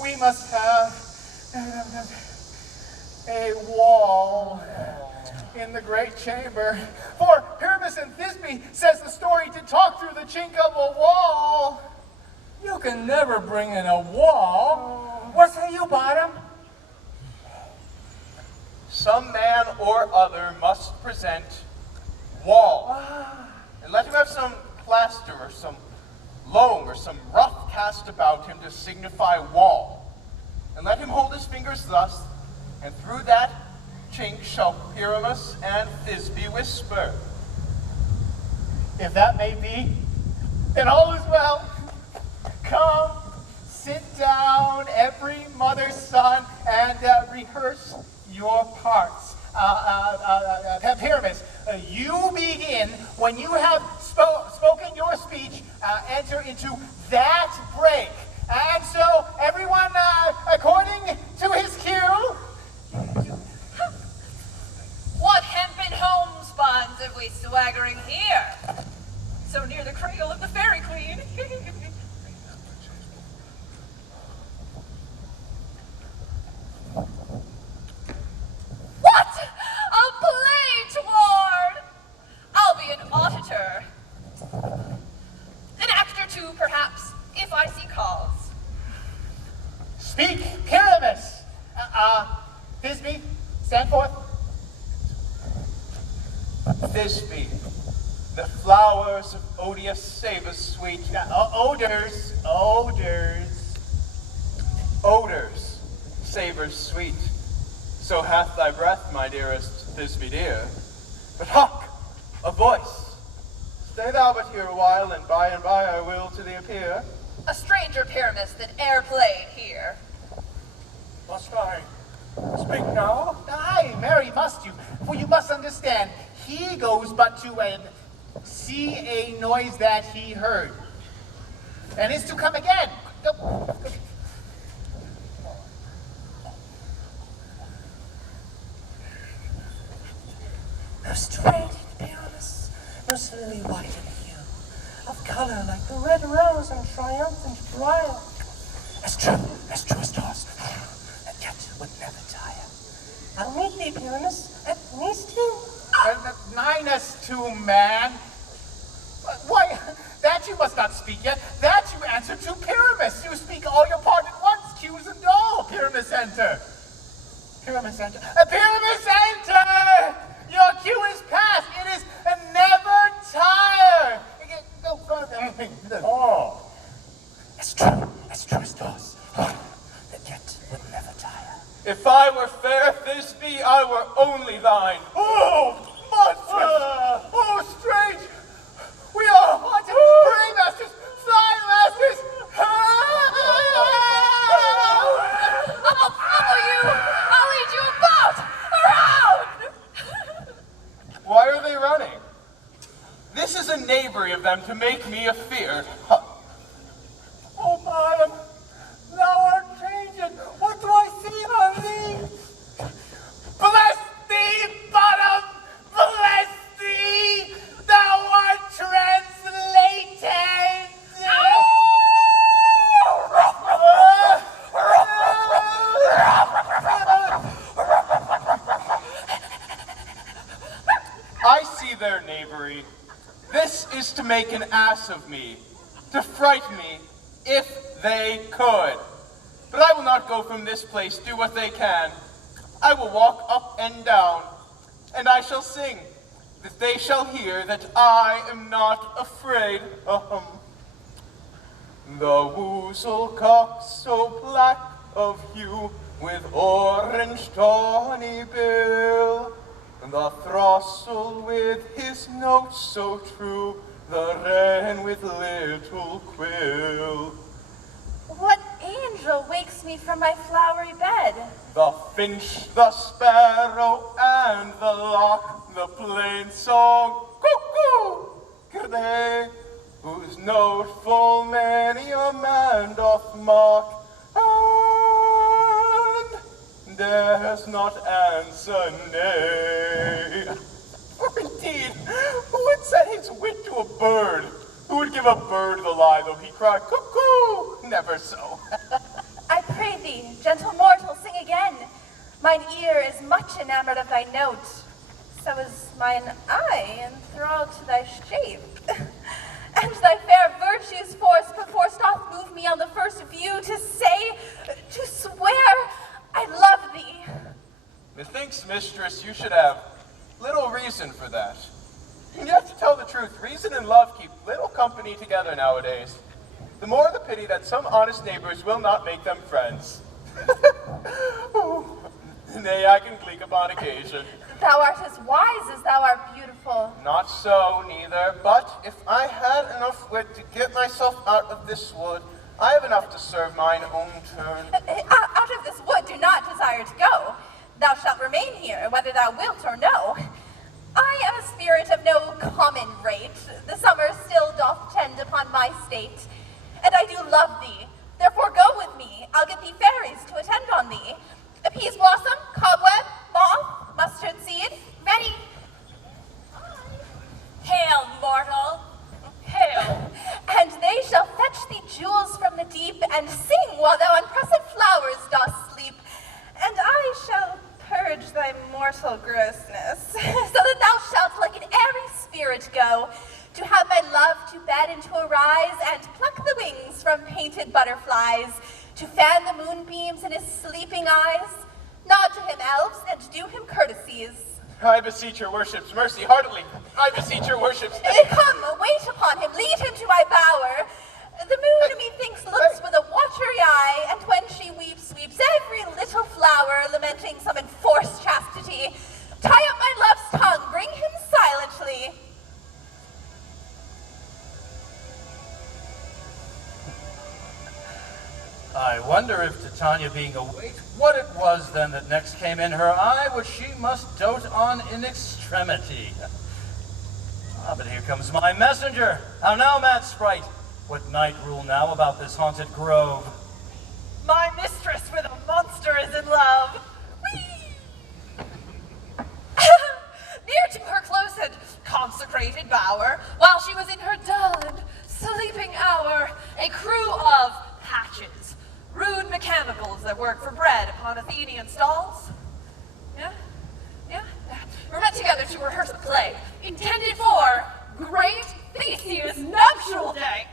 We must have a wall in the great chamber. For Pyramus and Thisbe says the story to talk through the chink of a wall. You can never bring in a wall. What say you, Bottom? Some man or other must present wall. And let him have some plaster or some loam or some rough cast about him to signify wall. And let him hold his fingers thus, and through that chink shall Pyramus and Thisbe whisper. If that may be, then all is well. Come, sit down, every mother's son, and rehearse your parts. Pyramus, you begin. When you have spoken your speech, enter into that break. And so, everyone, according to his cue. What hempen homespuns have we swaggering here? So near the cradle of the fairy queen. What? A play toward? I'll be an auditor. An actor too, perhaps, if I see cause. Speak, Pyramus. Thisbe, stand forth. Thisbe, the flowers of odious savours sweet. Odors. Odors, savours sweet. So hath thy breath, my dearest Thisbe dear. But hark, a voice. Stay thou but here a while, and by I will to thee appear. A stranger Pyramus that e'er played here. Must I speak now? Aye, marry must you, for you must understand, he goes but to see a noise that he heard, and is to come again. Most radiant Pyramus, most lily white in hue, of color like the red rose and triumphant briar. As true as stars, and yet would never tire. I'll meet thee, Pyramus, at least two. Ninus to man. Why, that you must not speak yet. That you answer to Pyramus. You speak all your part at once, cues and all. Pyramus enter. Pyramus enter. Pyramus enter! Your cue is past. It is never tire. Oh, as true as stars, and yet would never tire. If I were fair Thisbe, I were only thine. Oh, monstrous! Oh, strange! We are haunted! Pray masters! Fly masters! I'll follow you! I'll lead you about! Around! Why are they running? This is a knavery of them to make me afeard. Oh, bottom, thou art changed. What do I see on thee? Bless thee, bottom! Bless thee! Thou art translated! I see their knavery. This is to make an ass of me, to fright me, if they could. But I will not go from this place, do what they can. I will walk up and down, and I shall sing, that they shall hear that I am not afraid. The woozle cock so black of hue, with orange tawny bill, the throstle with his notes so true, the wren with little quill. What angel wakes me from my flowery bed? The finch, the sparrow, and the lark, the plain song, cuckoo, cray, whose note full many a man doth mark, and dares not answer nay. For indeed, who would set his wit to a bird? Who would give a bird the lie, though he cry, cuckoo? Never so. I pray thee, gentle mortal, sing again. Mine ear is much enamored of thy note, so is mine eye enthralled to thy shape. And thy fair virtue's force perforce doth move me on the first view to say, to swear, I love thee. Methinks, mistress, you should have little reason for that. And yet, to tell the truth, reason and love keep little company together nowadays. The more the pity that some honest neighbors will not make them friends. Nay, I can gleek upon occasion. Thou art as wise as thou art beautiful. Not so, neither, but if I had enough wit to get myself out of this wood, I have enough to serve mine own turn. Out of this wood do not desire to go. Thou shalt remain here, whether thou wilt or no. I am a spirit of no common rate. The summer still doth tend upon my state, and I do love thee. Therefore go with me. I'll get thee fairies to attend on thee. A peas blossom, cobweb, moth, mustard seed, ready. Hail, mortal. Hail. And they shall fetch thee jewels from the deep, and sing while thou on pressed flowers dost sleep. And I shall purge thy mortal grossness, so that thou shalt like an airy spirit go, to have my love to bed and to arise, and pluck the wings from painted butterflies, to fan the moonbeams in his sleeping eyes, nod to him elves, and do him courtesies. I beseech your worship's mercy heartily. I beseech your worship's... Come, wait upon him, lead him to my bower. The moon, methinks, looks with a watery eye, and when she weeps, weeps every little flower, lamenting some enforced chastity. Tie up my love's tongue, bring him silently. I wonder if Titania being awake, what it was then that next came in her eye, which she must dote on in extremity. Ah, but here comes my messenger. How now, mad sprite? What night rule now about this haunted grove? My mistress with a monster is in love. Near to her close and consecrated bower, while she was in her dull and sleeping hour, a crew of hatches, rude mechanicals that work for bread upon Athenian stalls. Yeah? We're met together to rehearse a play, intended for great Theseus' nuptial day.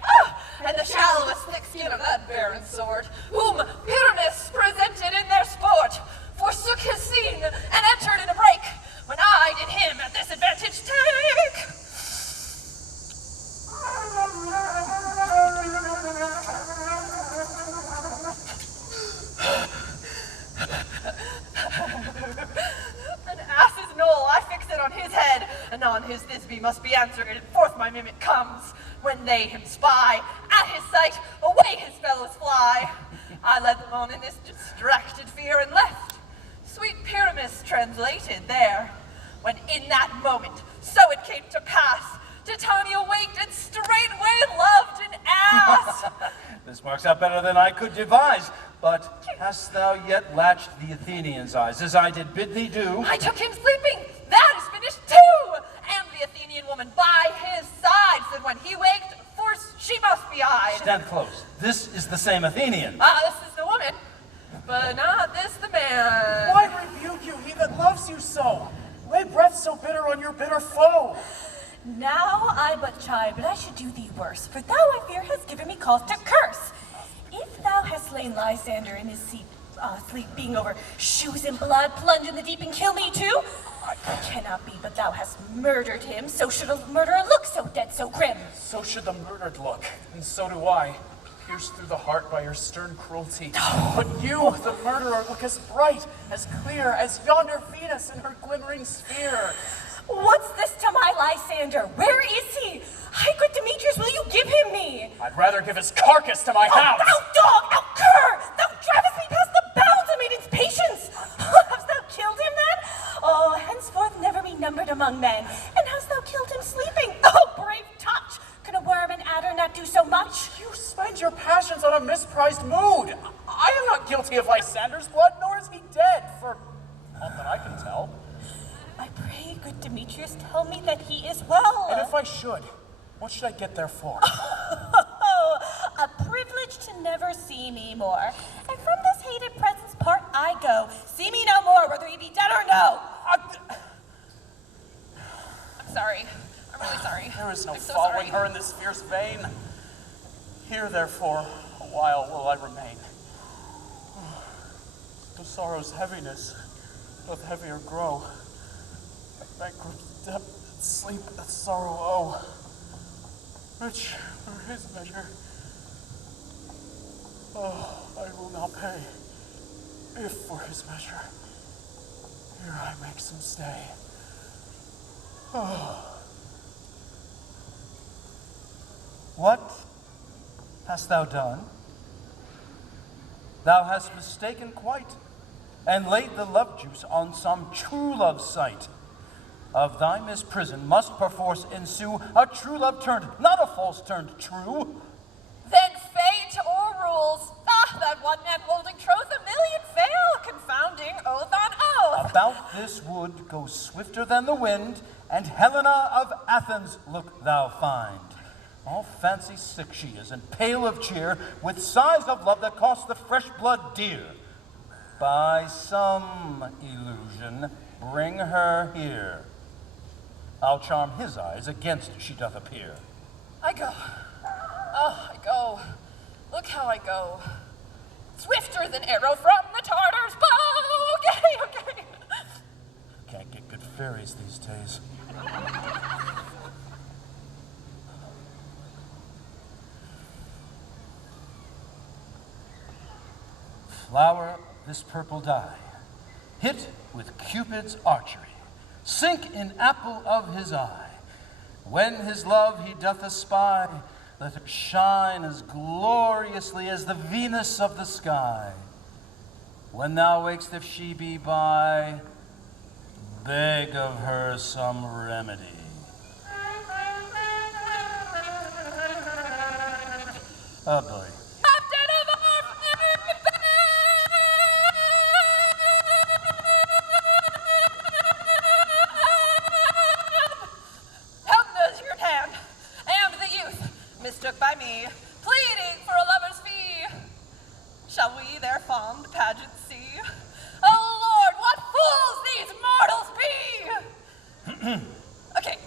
And the shallowest thick skin of that barren sort, whom Pyramus presented in their sport, forsook his scene and entered in a break, when I did him at this advantage take. An ass's knoll, I fix it on his head, and on his Thisbe must be answered, and forth my mimic comes. When they him spy, at his sight, away his fellows fly. I led them on in this distracted fear and left. Sweet Pyramus translated there, when in that moment, so it came to pass, Titania waked and straightway loved an ass. This marks out better than I could devise. But hast thou yet latched the Athenian's eyes, as I did bid thee do? I took him sleeping, that is finished too, and the Athenian woman by his side said when he waked, force she must be eyed. Stand close. This is the same Athenian. This is the woman, but not this the man. Why rebuke you, he that loves you so? Lay breath so bitter on your bitter foe? Now I but chide, but I should do thee worse, for thou, I fear, hast given me cause to curse. If thou hast slain Lysander in his sleep, being over shoes and blood, plunge in the deep and kill me too? It cannot be, but thou hast murdered him, so should a murderer look so dead, so grim. So should the murdered look, and so do I, pierced through the heart by your stern cruelty. But you, the murderer, look as bright, as clear, as yonder Venus in her glimmering sphere. What's this to my Lysander? Where is he? High good Demetrius, will you give him me? I'd rather give his carcass to my house. Thou dog, thou cur! Thou drivest me past the bounds of maiden's patience! Hast thou killed him then? Oh, henceforth never be numbered among men. And hast thou killed him sleeping? Oh, brave touch! Can a worm and adder not do so much? You spend your passions on a misprized mood. I am not guilty of Lysander's blood, nor is he dead, for aught that I can tell. I pray, good Demetrius, tell me that he is well. And if I should, what should I get there for? A privilege to never see me more. And from this hated presence part I go. See me no more, whether he be dead or no. I'm sorry. I'm really sorry. There is no I'm so following sorry. her in this fierce vein. Here, therefore, a while will I remain. The sorrow's heaviness doth heavier grow. Bankrupt depth, sleep, that sorrow owe. Rich for his measure. Oh, I will not pay. If for his measure, here I make some stay. Oh. What hast thou done? Thou hast mistaken quite, and laid the love juice on some true love sight. Of thy misprison must perforce ensue a true love turned, not a false turned true. Then fate o'errules. That one man holding troth, a million fail, confounding oath on oath. About this wood go swifter than the wind, and Helena of Athens look thou find. All fancy sick she is, and pale of cheer, with sighs of love that cost the fresh blood dear. By some illusion, bring her here. I'll charm his eyes against she doth appear. I go. Oh, I go. Look how I go. Swifter than arrow from the Tartar's bow. Okay. Can't get good fairies these days. Flower of this purple dye, hit with Cupid's archery, sink in apple of his eye. When his love he doth espy, let her shine as gloriously as the Venus of the sky. When thou wakest, if she be by, beg of her some remedy. Oh boy. Mistook by me, pleading for a lover's fee. Shall we their fond pageant see? Oh Lord, what fools these mortals be! Okay.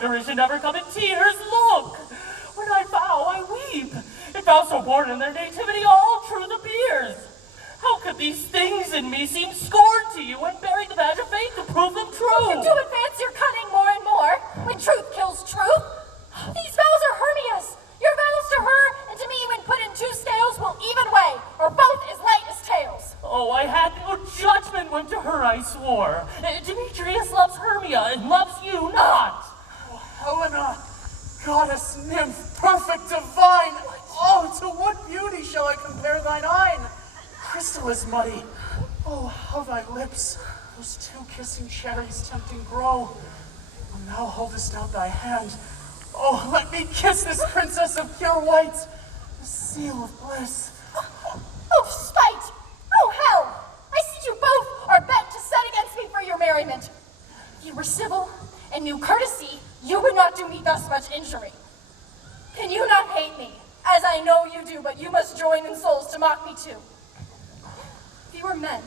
derision never come in tears. Look, when I vow, I weep. If vows so born in their nativity, all truth appears. How could these things in me seem scorn to you when bearing the badge of faith to prove them true? To advance your cunning more and more, when truth kills truth. These vows are Hermia's. Your vows to her and to me when put in 2 scales will even weigh, or both as light as tails. Oh, I had no judgment when to her I swore. Demetrius loves Hermia and loves you not. Oh, Helena, goddess, nymph, perfect, divine. Oh, to what beauty shall I compare thine eyne? Crystal is muddy. Oh, how thy lips, those 2 kissing cherries tempting grow. When thou holdest out thy hand, oh, let me kiss this princess of pure white, the seal of bliss. Oh, spite! Oh, hell! I see you both are bent to set against me for your merriment. If you were civil and knew courtesy, you would not do me thus much injury. Can you not hate me, as I know you do, but you must join in souls to mock me too? If you were men,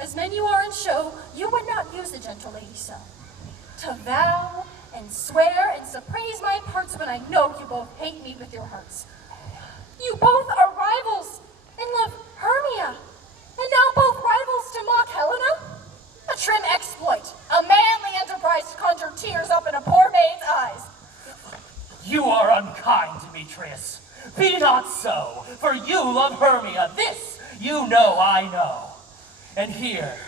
as men you are in show, you would not use a gentle lady so. To vow and swear and suppraise my parts when I know you both hate me with your hearts. You both are rivals and love Hermia, and now both rivals to mock Helena? A trim exploit, a manly enterprise to conjure tears up in a poor maid's eyes. You are unkind, Demetrius. Be not so, for you love Hermia. This you know I know. And here,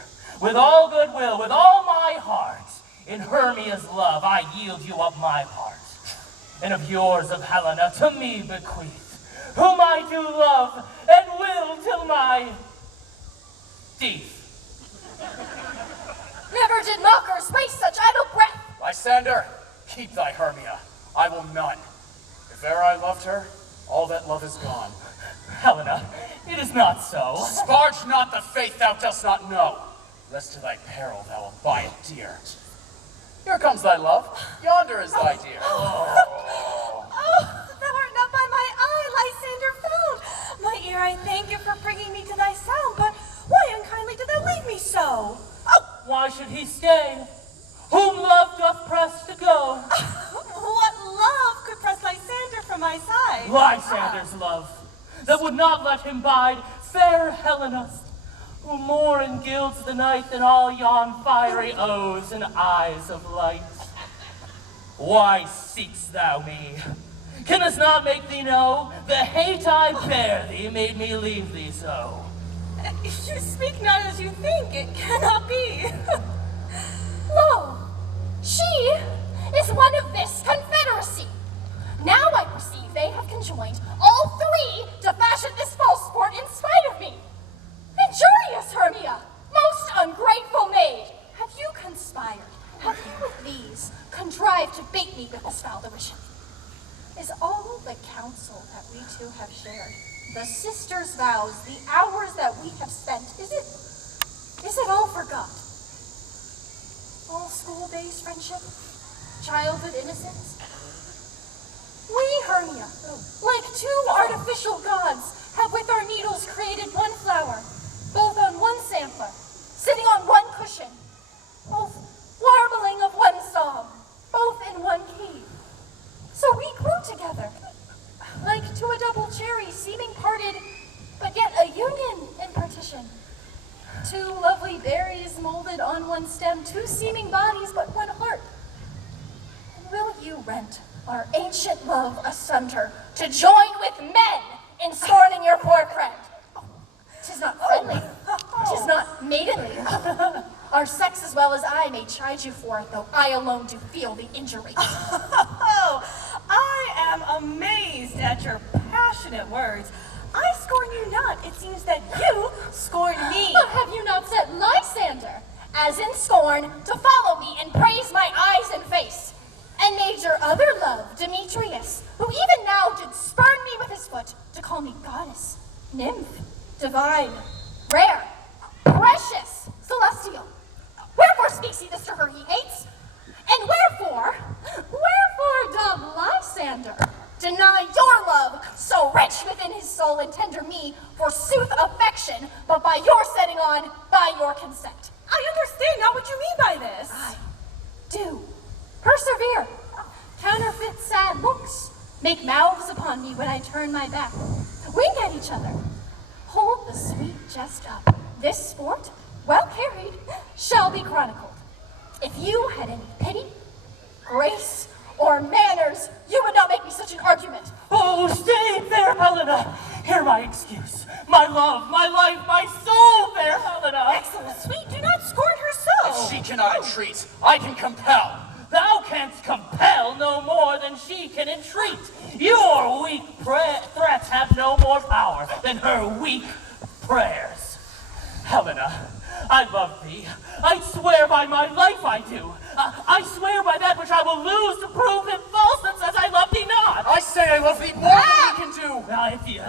with all goodwill, with all my heart, in Hermia's love I yield you up my part. And of yours of Helena to me bequeath, whom I do love and will till my teeth. Never did mockers waste such idle breath. Lysander, keep thy Hermia. I will none. If e'er I loved her, all that love is gone. Helena, it is not so. Sparge not the faith thou dost not know, lest to thy peril thou will buy it dear. Here comes thy love. Yonder is thy dear. Oh, thou art not by my eye, Lysander found. My ear, I thank you for bringing me to thy sound, but why unkindly did thou leave me so? Why should he stay? Whom love doth press to go? What love could press Lysander from my side? Lysander's love, that would not let him bide fair Helena, who more engilds the night than all yon fiery O's and eyes of light. Why seek'st thou me? Canst not make thee know the hate I bear thee made me leave thee so? You speak not as you think. It cannot be. Lo, she is one of this confederacy. Now I perceive they have conjoined, all 3, to fashion this false sport in spite of me. Injurious Hermia, most ungrateful maid, have you conspired? Have you with these contrived to bait me with this foul derision? Is all the counsel that we 2 have shared, the sisters' vows, the hours that we have spent, is it all forgot? All school days friendship, childhood innocence? We, Hermia, like 2 artificial gods, have with our needles created one flower, both on one sampler, sitting on one cushion, both warbling of one song, both in one key. So we grew together, like 2 a double cherry, seeming parted, but yet a union in partition. 2 lovely berries molded on one stem, 2 seeming bodies, but one heart. And will you rent our ancient love asunder to join with men in scorning your poor friend? 'Tis not friendly, 'tis not maidenly. Our sex as well as I may chide you for it, though I alone do feel the injury. Oh, I am amazed at your passionate words. I scorn you not. It seems that you scorn me. But have you not said Lysander, as in scorn, to follow me and praise my eyes and face, and made your other love, Demetrius, who even now did spurn me with his foot, to call me goddess, nymph, divine, rare, precious, celestial? Wherefore speaks he this to her he hates? And wherefore doth Lysander deny your love, so rich within his soul, and tender me, forsooth affection, but by your setting on, by your consent? I understand not what you mean by this. I do. Persevere. counterfeit sad looks, make mouths upon me when I turn my back, wink at each other. Hold the sweet jest up. This sport, well carried, shall be chronicled. If you had any pity, grace, or manners, you would not make me such an argument. Oh, stay, fair Helena. Hear my excuse. My love, my life, my soul, fair Helena. Excellent, sweet, do not scorn her so. If she cannot entreat, I can compel. Thou canst compel no more than she can entreat. Your weak threats have no more power than her weak prayers. Helena, I love thee. I swear by my life I do. I swear by that which I will lose to prove him false that says I love thee not. I say I love thee more than he can do. Now, if you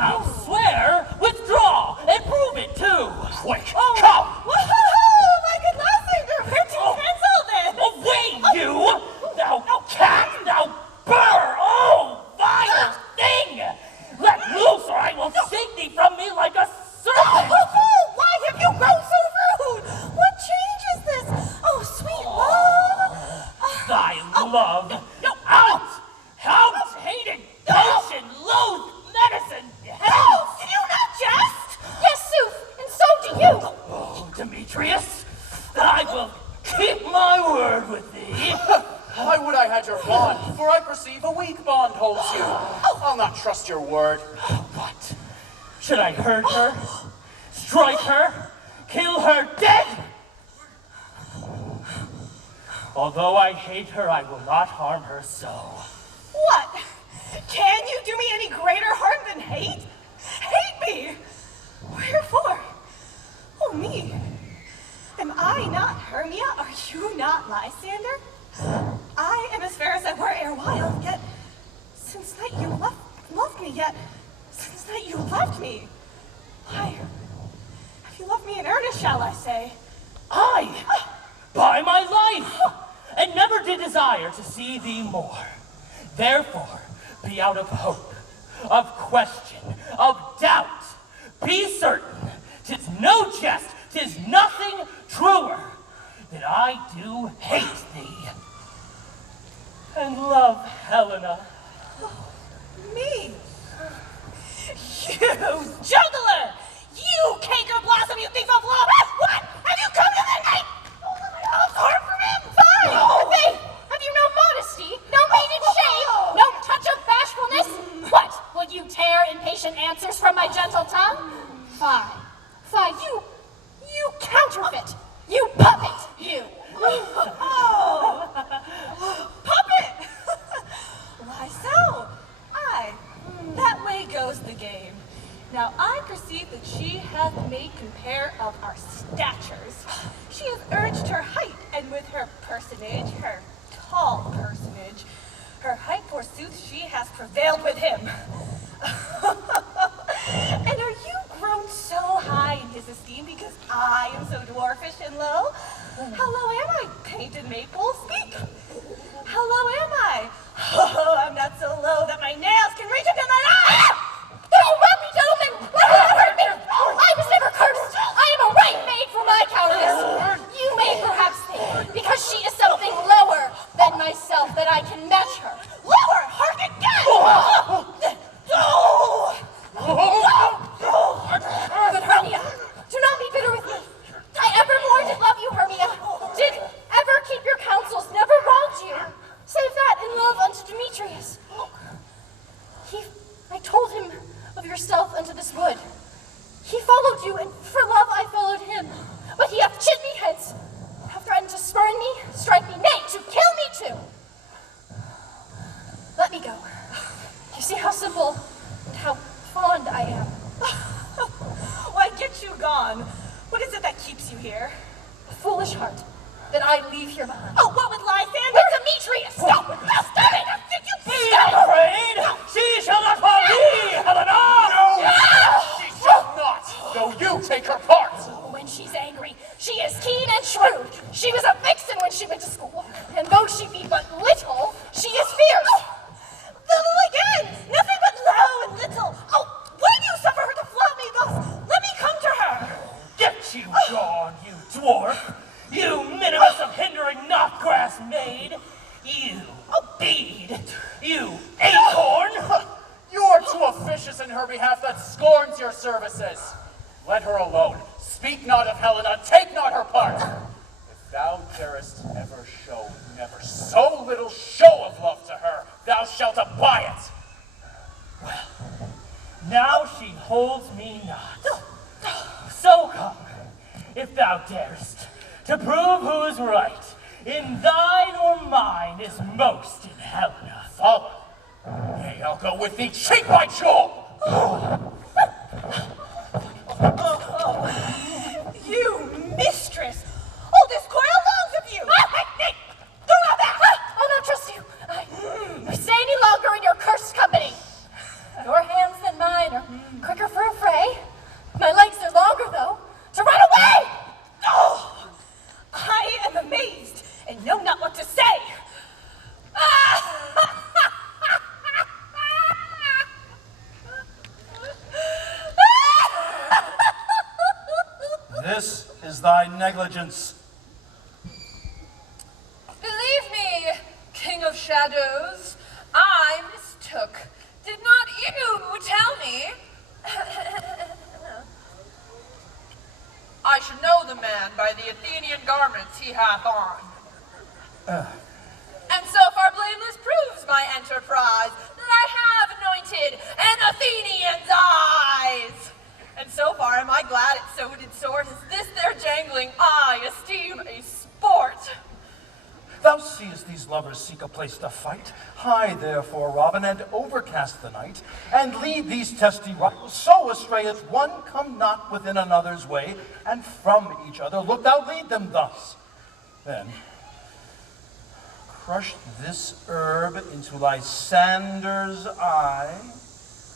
swear, withdraw and prove it too. Quick, Oh. come. Woohoo! My good Lysander, where'd you cancel this? Away, you! Thou cat, thou burr! Oh, vile thing! Let loose, or I will shake thee from me like a serpent! Why have you grown so rude? What change is this? Oh, sweet love. Thy love! Out! Out! Hated potion! Loathed medicine! Hell! Did you not jest? Yes, sooth, and so do you. Oh, Demetrius, I will keep my word with thee. Why would I had your bond? For I perceive a weak bond holds you. I'll not trust your word. What? Should I hurt her? Strike her? Kill her dead? Although I hate her, I will not harm her so. What? Can you do me any greater harm than hate? Hate me? Wherefore? Oh, me. Am I not Hermia? Are you not Lysander? I am as fair as I were erewhile, yet since that you loved me, yet since that you left me, why, have you loved me in earnest, shall I say? I, by my life, and never did desire to see thee more. Therefore, be out of hope, of question, of doubt. Be certain, 'tis no jest, 'tis nothing truer, that I do hate thee. And love Helena. Me? You juggler! You canker blossom, you thief of love! What? Have you come to the night? Heart from him? Fine! Faith, have you no modesty, no maiden shame, no touch of bashfulness? What, will you tear impatient answers from my gentle tongue? Fie, you counterfeit, you puppet, you. Oh! Puppet! Why so? Aye, that way goes the game. Now I perceive that she hath made compare of our statures. She hath urged her height, and with her personage, her tall personage, her height forsooth she has prevailed with him. And are you grown so high in his esteem because I am so dwarfish and low? How low am I, painted maple? Speak! How low am I? Oh, I'm not so low that my nails can reach into the eye! Don't rub me, gentlemen! Let her not hurt me! I was never cursed! I am a right maid for my cowardice! You may perhaps think, because she is something lower than myself, that I can match her. Lower! Hark again! But Hermia, do not be bitter with me. I evermore did love you, Hermia. Did ever keep your counsels, never wronged you. Save that in love unto Demetrius. I told him of yourself unto this wood. He followed you, and for love I followed him. But he hath chid me hence, hath threatened to spurn me, strike me, nay, to kill me too. Let me go. You see how simple and how fond I am. Why, get you gone. What is it that keeps you here? A foolish heart that I leave here behind. Oh, what with Lysander? With Demetrius! Stop it! Stop it! Did you Be not afraid! She shall not harm thee, Helena! No! She shall not, though you take her part! When she's angry, she is keen and shrewd. She was a vixen when she went to school. And though she be but little, she is fierce. Little again! Nothing but low and little! Oh, why do you suffer her to flout me thus? Let me come to her! Get you gone, you dwarf! You minimus of hindering knot grass maid! You! Oh, speed, you acorn! You are too officious in her behalf that scorns your services. Let her alone. Speak not of Helena, take not her part. If thou darest ever show never so little show of love to her, thou shalt abide it. Well, now she holds me not. So come, if thou darest, to prove who's right, in thine or mine is most in Helena. Follow. Nay, I'll go with thee cheek by jewel. You mistress! All this coil longs of you! Do not that! I'll not trust you. I stay any longer in your cursed company. Your hands than mine are quicker for a fray. My legs are longer, though, to run away! Oh, I am amazed and know not what to say. This is thy negligence. Believe me, King of Shadows, I mistook. Did not you tell me? I should know the man by the Athenian garments he hath on. And so far blameless proves my enterprise, that I have anointed an Athenian's eyes. And so far am I glad it so did sort as this their jangling I esteem a sport. Thou seest these lovers seek a place to fight. Hie therefore, Robin, and overcast the night, and lead these testy rivals so astray as one come not within another's way, and from each other look thou lead them thus. Then crush this herb into Lysander's eye,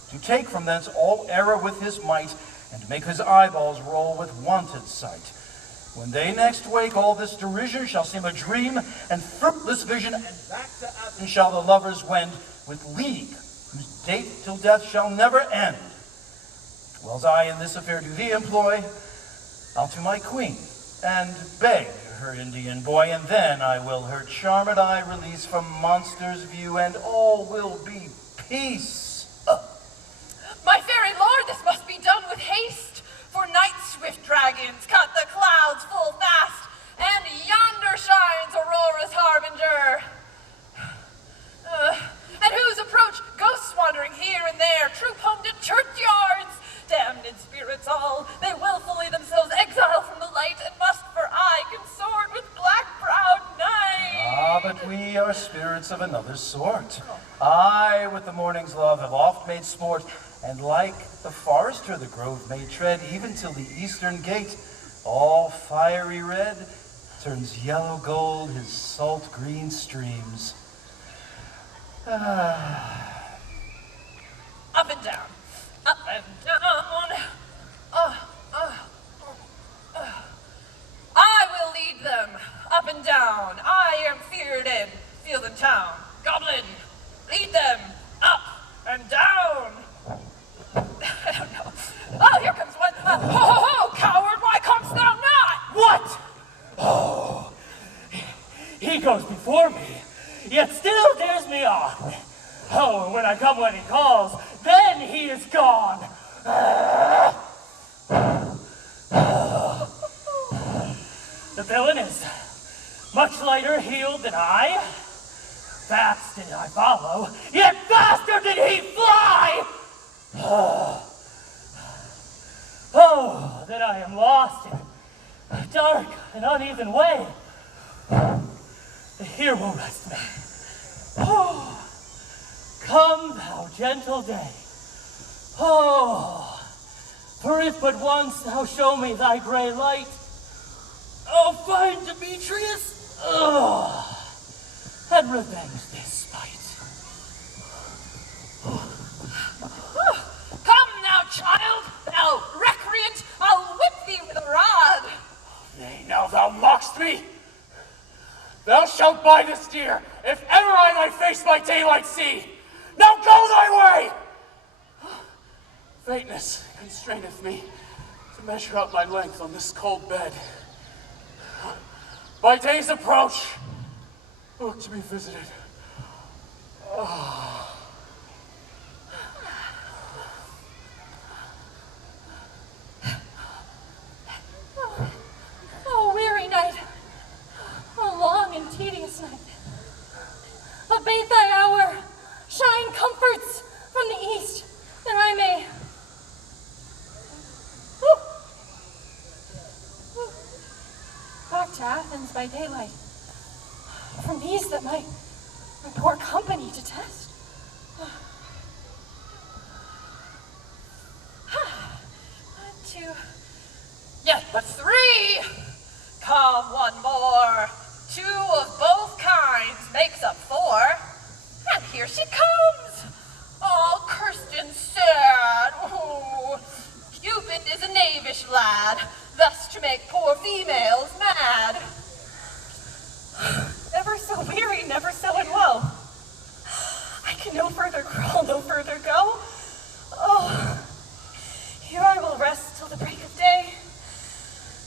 to take from thence all error with his might, and make his eyeballs roll with wonted sight. When they next wake, all this derision shall seem a dream and fruitless vision, and back to Athens shall the lovers wend, with league, whose date till death shall never end. Whiles I in this affair do thee employ, I'll to my queen, and beg her Indian boy, and then I will her charmed eye release from monster's view, and all will be peace. My fairy lord, this must be done with haste, for night's swift dragons cut the clouds full fast, and yonder shines Aurora's harbinger. And whose approach ghosts wandering here and there, troop home to churchyards, damned in spirits all, they willfully themselves exile from the light, and must for aye consort with black-browed night. Ah, but we are spirits of another sort. I, with the morning's love, have oft made sport, and like the forester the grove may tread, even till the eastern gate, all fiery red, turns yellow gold his salt green streams. Up and down, up and down. I will lead them up and down. I am feared in field and town. Goblin, lead them up and down. I don't know. Oh, here comes one. Ho, ho, ho, coward, why comest thou not? What? Oh, he goes before me, yet still dares me on. Oh, and when I come when he calls, then he is gone. The villain is much lighter heeled than I. Fast did I follow, yet faster did he fly. Oh, that I am lost in a dark and uneven way. Here will rest me. Oh, come thou gentle day. Oh, for if but once thou show me thy gray light, I'll find Demetrius, and revenge this spite. Come now, child, thou recreant, I'll whip thee with a rod. Nay, now thou mock'st me. Thou shalt buy this deer, if ever I thy face by daylight see. Now go thy way! Faintness constraineth me to measure out my length on this cold bed. By day's approach, look to be visited Oh, weary night. Oh, long and tedious night. Abate thy hour. Shine comforts from the east, that I may... Back to Athens by daylight. From these that my poor company detest. Two. Yet but three. Come one more. Two of both kinds makes up four. And here she comes. All cursed and sad. Ooh. Cupid is a knavish lad, thus to make poor females mad. Never so weary, never so in woe. I can no further crawl, no further go. Oh, here I will rest till the break of day.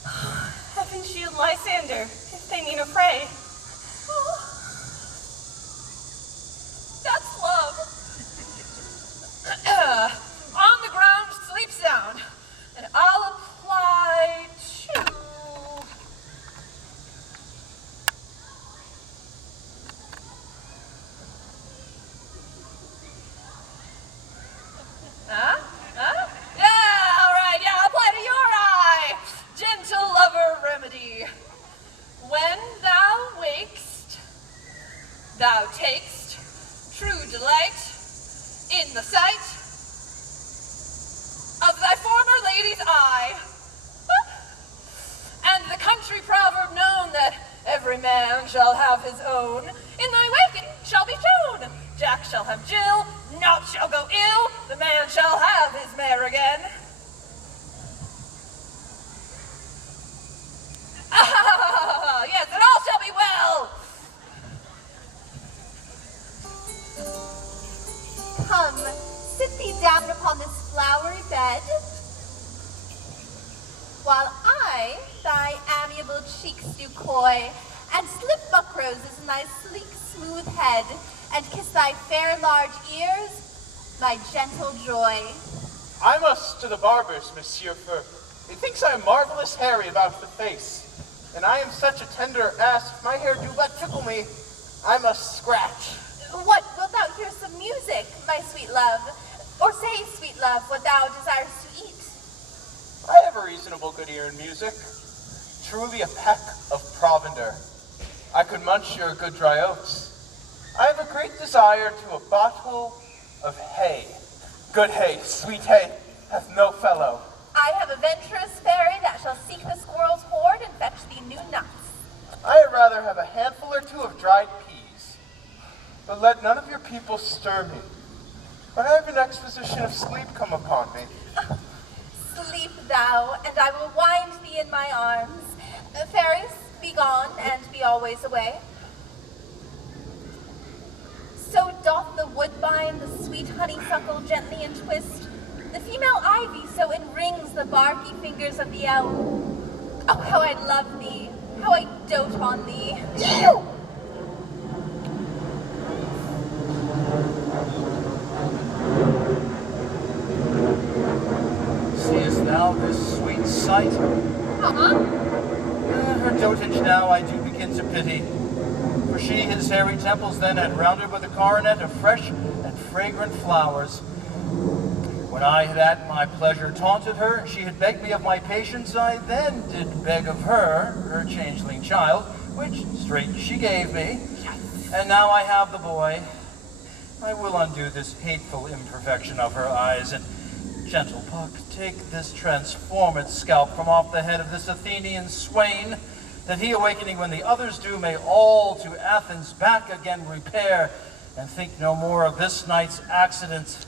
Heaven shield Lysander, if they mean a fray. That's love. On the ground, sleep sound, and I'll apply to... Huh? Yeah, all right, yeah, apply to your eye. Gentle lover remedy. When thou wakest, thou takest true delight in the sight of thy former lady's eye. And the country proverb known that every man shall have his own, in thy waking shall be shown. Jack shall have Jill, naught shall go ill, the man shall have his mare again. Ah, yes, and all shall be well. Come, sit thee down upon this flowery bed, while I thy amiable cheeks do coy, and slip buck roses in thy sleek smooth head, and kiss thy fair large ears, my gentle joy. I must to the barber's, monsieur, for he thinks I am marvelous hairy about the face. And I am such a tender ass, if my hair do but tickle me, I must scratch. What, wilt thou hear some music, my sweet love? Or say, sweet love, what thou desirest to eat? I have a reasonable good ear in music. Truly a peck of provender. I could munch your good dry oats. I have a great desire to a bottle of hay. Good hay, sweet hay, hath no fellow. I have a venturous fairy that shall seek the squirrel's hoard and fetch thee new nuts. I had rather have a handful or two of dried peas. But let none of your people stir me. But I have an exposition of sleep come upon me. Sleep thou, and I will wind thee in my arms. Fairies, be gone, and be always away. So doth the woodbine the sweet honeysuckle gently entwist. The female ivy so enrings the barky fingers of the elm. Oh, how I love thee, how I dote on thee. Ew! Seest thou this sweet sight? Her dotage now I do begin to pity. For she his hairy temples then had rounded with a coronet of fresh and fragrant flowers. When I had at my pleasure taunted her, and she had begged me of my patience, I then did beg of her changeling child, which straight she gave me. And now I have the boy. I will undo this hateful imperfection of her eyes, and gentle Puck, take this transformed scalp from off the head of this Athenian swain, that he awakening when the others do, may all to Athens back again repair, and think no more of this night's accident,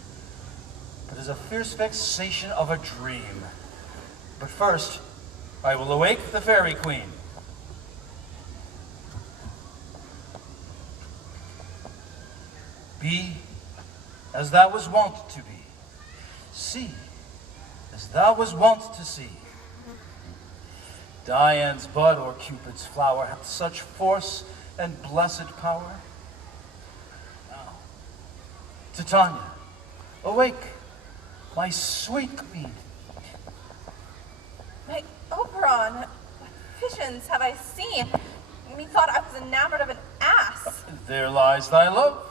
but as a fierce vexation of a dream. But first, I will awake the fairy queen. Be as thou was wont to be. See as thou was wont to see. Dian's bud or Cupid's flower hath such force and blessed power. Now, Titania, awake, my sweet queen. My Oberon, what visions have I seen? Methought I was enamored of an ass. There lies thy love.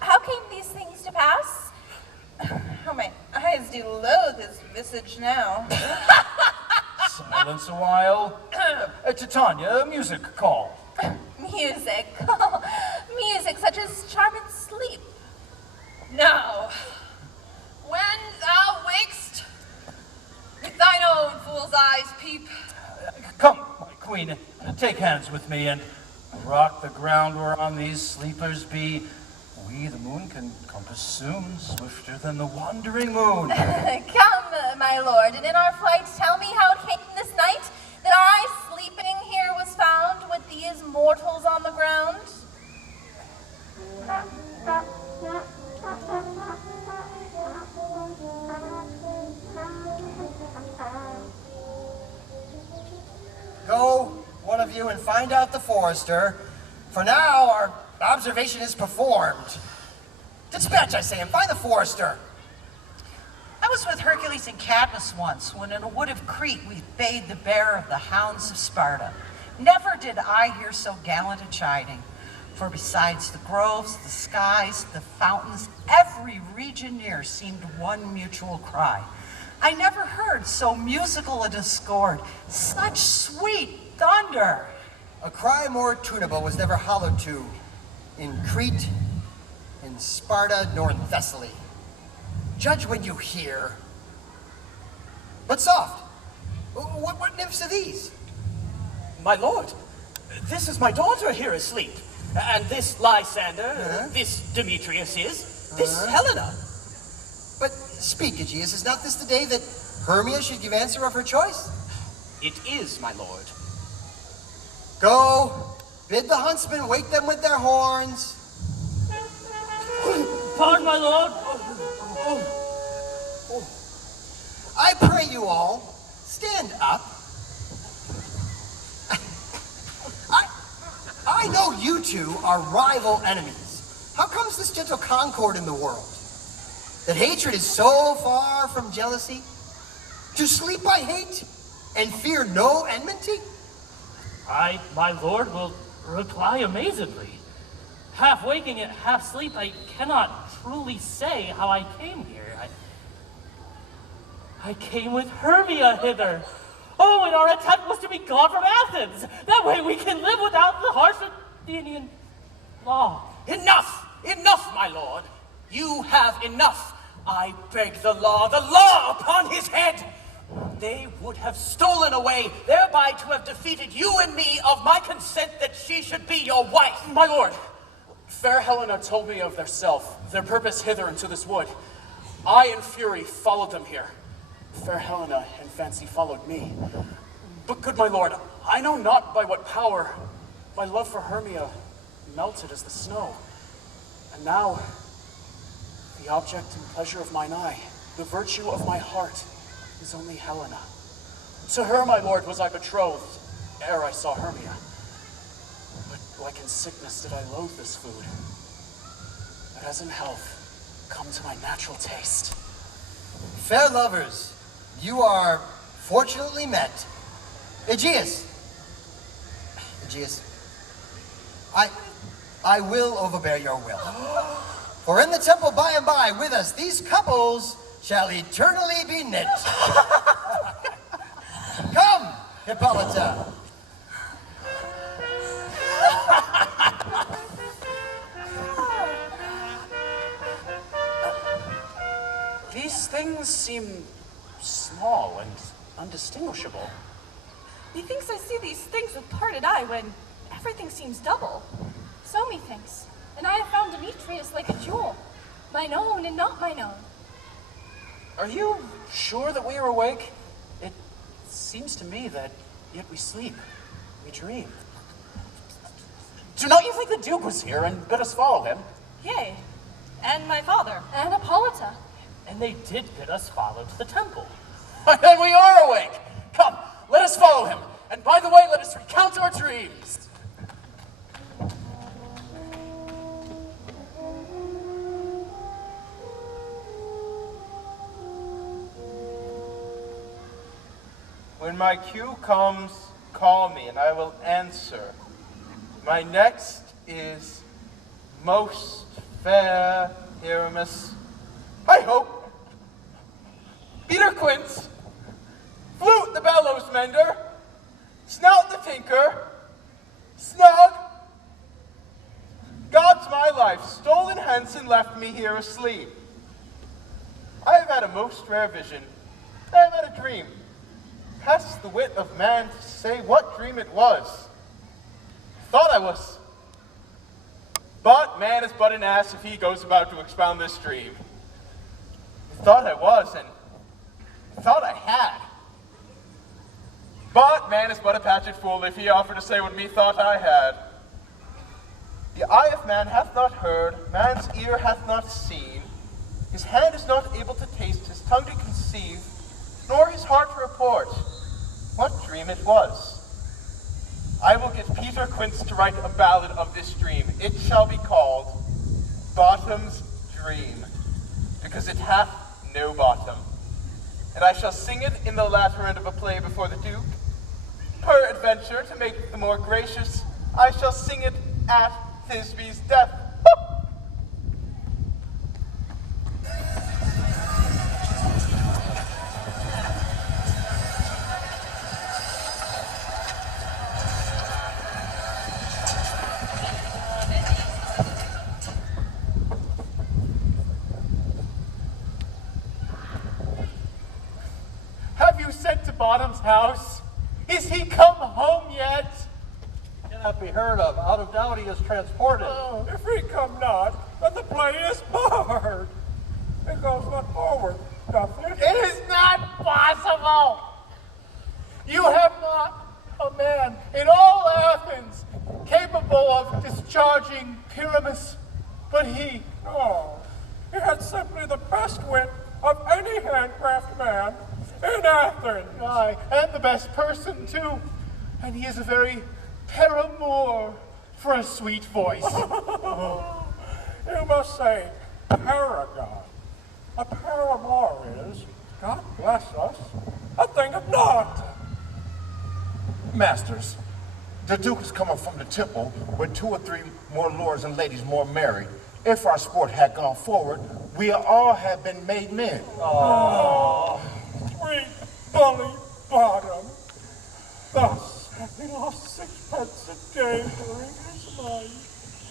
How came these things to pass? How my eyes do loathe his visage now. Silence a while. Titania, music call. Music. Music such as charming sleep. Now, when thou wakest, with thine own fool's eyes peep. Come, my queen, take hands with me and rock the ground whereon these sleepers be. We, the moon, can compass soon, swifter than the wandering moon. Come, my lord, and in our flight tell me how it came this night that I sleeping here was found with these mortals on the ground. Go, one of you, and find out the forester. For now, our observation is performed. Dispatch, I say, and find the forester. I was with Hercules and Cadmus once, when in a wood of Crete we bade the bear of the hounds of Sparta. Never did I hear so gallant a chiding. For besides the groves, the skies, the fountains, every region near seemed one mutual cry. I never heard so musical a discord, such sweet thunder. A cry more tunable was never hallowed to in Crete, in Sparta, nor in Thessaly. Judge when you hear. But soft, what nymphs are these? My lord, this is my daughter here asleep. And this Lysander, this Demetrius is, this Helena. But speak, Aegeus, is not this the day that Hermia should give answer of her choice? It is, my lord. Go, bid the huntsmen wake them with their horns. Pardon, my lord. I pray you all, stand up. I know you two are rival enemies. How comes this gentle concord in the world? That hatred is so far from jealousy? To sleep I hate, and fear no enmity? I, my lord, will reply amazedly. Half waking and half asleep, I cannot truly say how I came here. I came with Hermia hither. Oh, and our attempt was to be gone from Athens. That way we can live without the harsh Athenian law. Enough! Enough, my lord! You have enough! I beg the law upon his head! They would have stolen away, thereby to have defeated you and me of my consent that she should be your wife. My lord, fair Helena told me of their self, their purpose hither into this wood. I, in fury, followed them here. Fair Helena, in fancy, followed me. But good my lord, I know not by what power my love for Hermia melted as the snow. And now, the object and pleasure of mine eye, the virtue of my heart, is only Helena. To her, my lord, was I betrothed, ere I saw Hermia. But like in sickness did I loathe this food. But as in health, come to my natural taste. Fair lovers, you are fortunately met. Aegeus, I will overbear your will. For in the temple by and by with us, these couples shall eternally be knit. Come, Hippolyta. These things seem small and undistinguishable. Methinks I see these things with parted eye when everything seems double. So methinks, and I have found Demetrius like a jewel, mine own and not mine own. Are you sure that we are awake? It seems to me that yet we sleep, we dream. Do not you think the Duke was here and bid us follow him? Yea, and my father. And Hippolyta. And they did bid us follow to the temple. Then we are awake! Come, let us follow him. And by the way, let us recount our dreams. my cue comes, call me, and I will answer. My next is most fair Pyramus. I hope. Peter Quince, flute the bellows mender, snout the tinker, snug. God's my life, stolen hence and left me here asleep. I have had a most rare vision. I have had a dream. Past the wit of man to say what dream it was. Thought I was. But man is but an ass if he goes about to expound this dream. Thought I was, and thought I had. But man is but a patched fool if he offer to say what me thought I had. The eye of man hath not heard, man's ear hath not seen, his hand is not able to taste, his tongue to conceive, nor his heart to report what dream it was. I will get Peter Quince to write a ballad of this dream. It shall be called Bottom's Dream, because it hath no bottom. And I shall sing it in the latter end of a play before the Duke. Peradventure, to make it the more gracious, I shall sing it at Thisby's death. Have you sent to Bottom's house? Is he come home yet? Cannot be heard of. Out of doubt he is transported. Oh, if he come not, then the play is barred. It goes not forward, doth it? It is not possible. You have not a man in all Athens capable of discharging Pyramus, but he. Oh, he had simply the best wit of any handcraft man in Athens. Aye, and the best person, too. And he is a very paramour for a sweet voice. You must say paragon. A paramour is, God bless us, a thing of naught. Masters, the Duke is coming from the temple with 2 or 3 more lords and ladies more merry. If our sport had gone forward, we all have been made men. Oh, sweet bully Bottom. Thus, he lost 6pence a day during his life.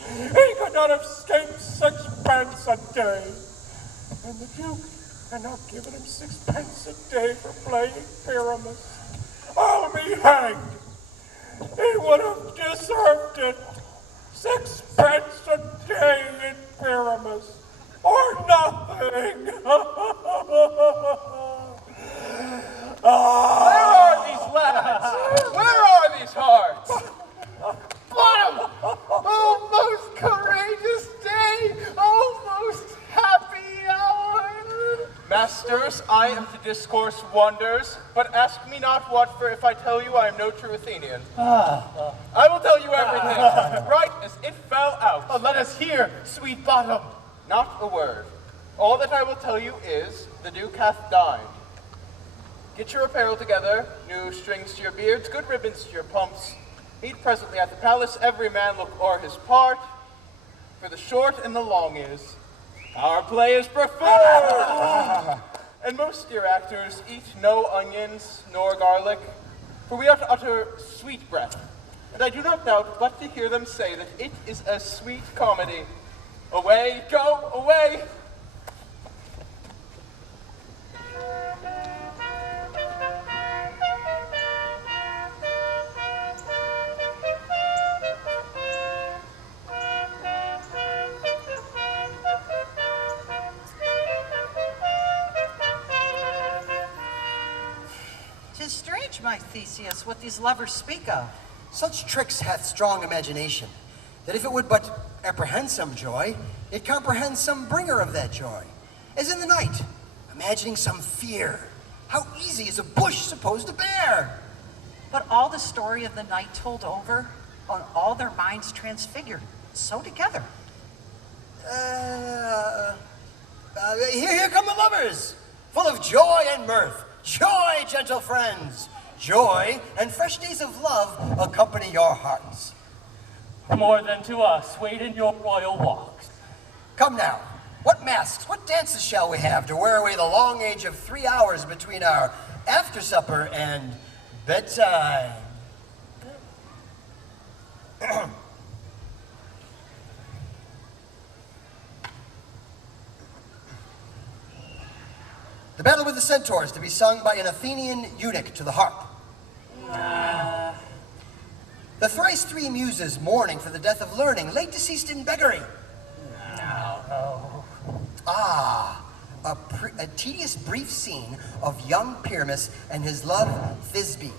He could not have escaped 6pence a day. And the Duke had not given him 6pence a day for playing Pyramus. I'll be hanged. He would have deserved it. 6pence a day in Pyramus, or nothing. Where are these lads? Where are these hearts? Bottom! Oh, most courageous day! Oh, most happy hour! Masters, I am to discourse wonders, but ask me not what, for if I tell you I am no true Athenian. I will tell you everything, right as it fell out. Oh, let us hear, sweet Bottom. Not a word. All that I will tell you is, the Duke hath dined. Get your apparel together, new strings to your beards, good ribbons to your pumps. Meet presently at the palace, every man look o'er his part. For the short and the long is, our play is performed. And most dear actors eat no onions nor garlic, for we are to utter sweet breath. And I do not doubt but to hear them say that it is a sweet comedy. Away, go, away! Tis strange, my Theseus, what these lovers speak of. Such tricks hath strong imagination, that if it would but apprehend some joy, it comprehends some bringer of that joy. As in the night, imagining some fear. How easy is a bush supposed to bear? But all the story of the night told over, on all their minds transfigured, so together. Here come the lovers, full of joy and mirth. Joy, gentle friends! joy, and fresh days of love accompany your hearts. More than to us, wait in your royal walks. Come now, what masks, what dances shall we have to wear away the long age of 3 hours between our after supper and bedtime? The Battle with the Centaurs, to be sung by an Athenian eunuch to the harp. The thrice three muses mourning for the death of learning, late deceased in beggary. A tedious brief scene of young Pyramus and his love Thisbe.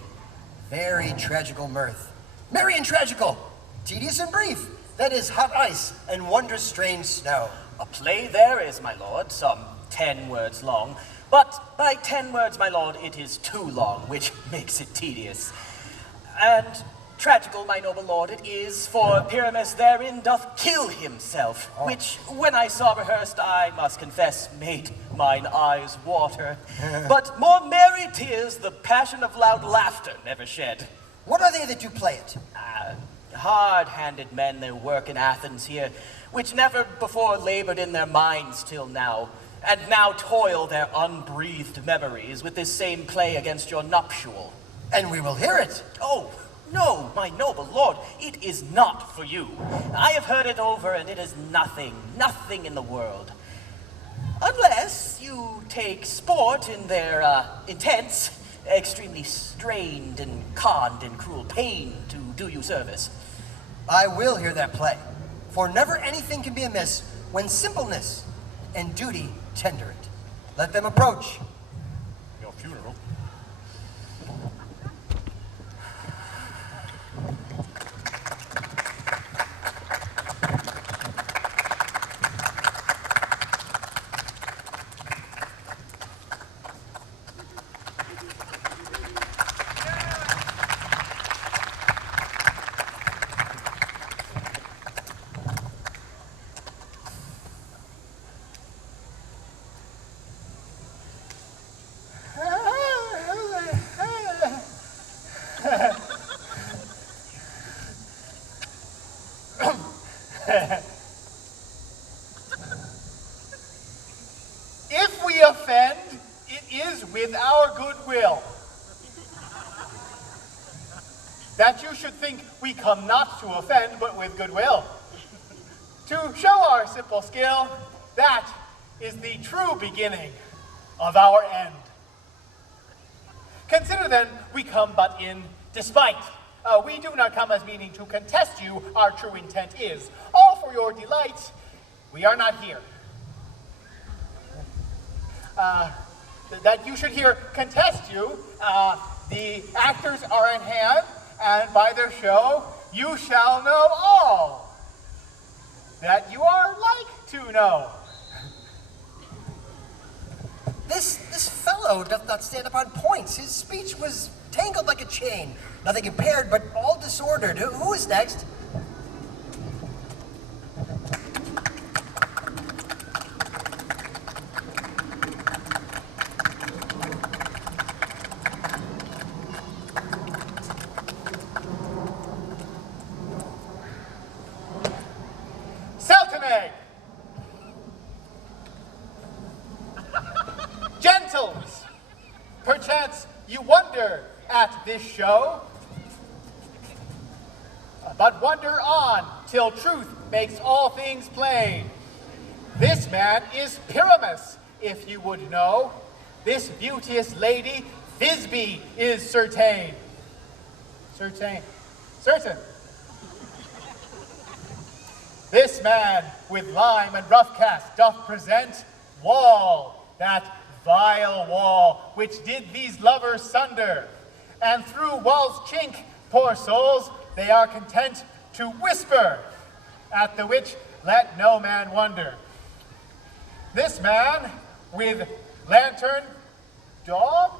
Very tragical mirth. Merry and tragical, tedious and brief. That is hot ice and wondrous strange snow. A play there is, my lord, some 10 words long. But by 10 words, my lord, it is too long, which makes it tedious. And tragical, my noble lord, it is, for Pyramus therein doth kill himself, which, when I saw rehearsed, I must confess, made mine eyes water. But more merry tears the passion of loud laughter never shed. What are they that do play it? Hard-handed men they work in Athens here, which never before labored in their minds till now, and now toil their unbreathed memories with this same play against your nuptial. And we will hear it. Oh, no, my noble lord, it is not for you. I have heard it over, and it is nothing in the world. Unless you take sport in their intense, extremely strained and conned and cruel pain to do you service. I will hear that play, for never anything can be amiss when simpleness and duty tender it. Let them approach. Your funeral. If we offend, it is with our goodwill. That you should think we come not to offend, but with goodwill. To show our simple skill, that is the true beginning of our end. Consider then, we come but in despite. We do not come as meaning to contest you, our true intent is. All for your delight, we are not here. That you should hear contest you, the actors are in hand, and by their show, you shall know all that you are like to know. This fellow doth not stand upon points. His speech was tangled like a chain. Nothing impaired, but all disordered. Who is next? Gentles, perchance you wonder at this show, but wonder on till truth makes all things plain. This man is Pyramus, if you would know. This beauteous lady, Thisbe, is certain. Certain. This man with lime and rough cast doth present wall, that vile wall which did these lovers sunder. And through wall's chink, poor souls, they are content to whisper, at the which let no man wonder. This man with lantern, daub,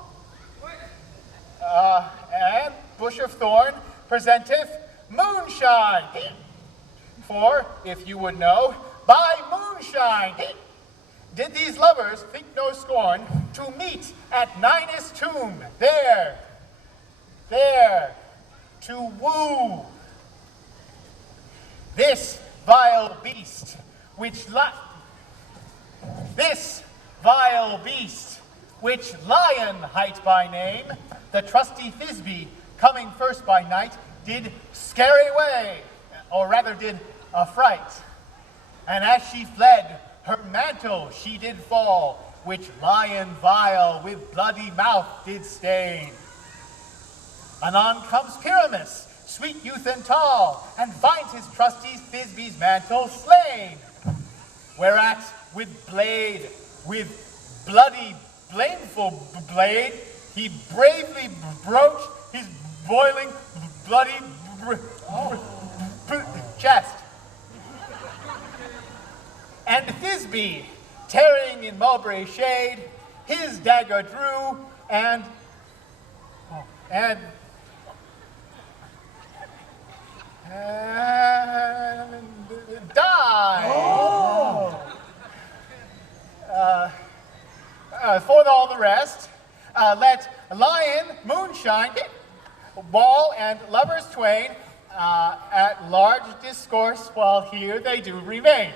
and bush of thorn presenteth moonshine. For, if you would know, by moonshine did these lovers think no scorn to meet at Ninus' tomb there. there to woo this vile beast, which Lion hight by name, the trusty Thisbe, coming first by night, did scare away, or rather did affright. And as she fled, her mantle she did fall, which Lion vile with bloody mouth did stain. Anon comes Pyramus, sweet youth and tall, and finds his trusty Thisbe's mantle slain. Whereat with bloody blameful blade, he bravely broached his boiling bloody chest. And Thisbe, tarrying in mulberry shade, his dagger drew and died. For all the rest, let Lion, Moonshine, Wall, and lovers twain at large discourse while here they do remain.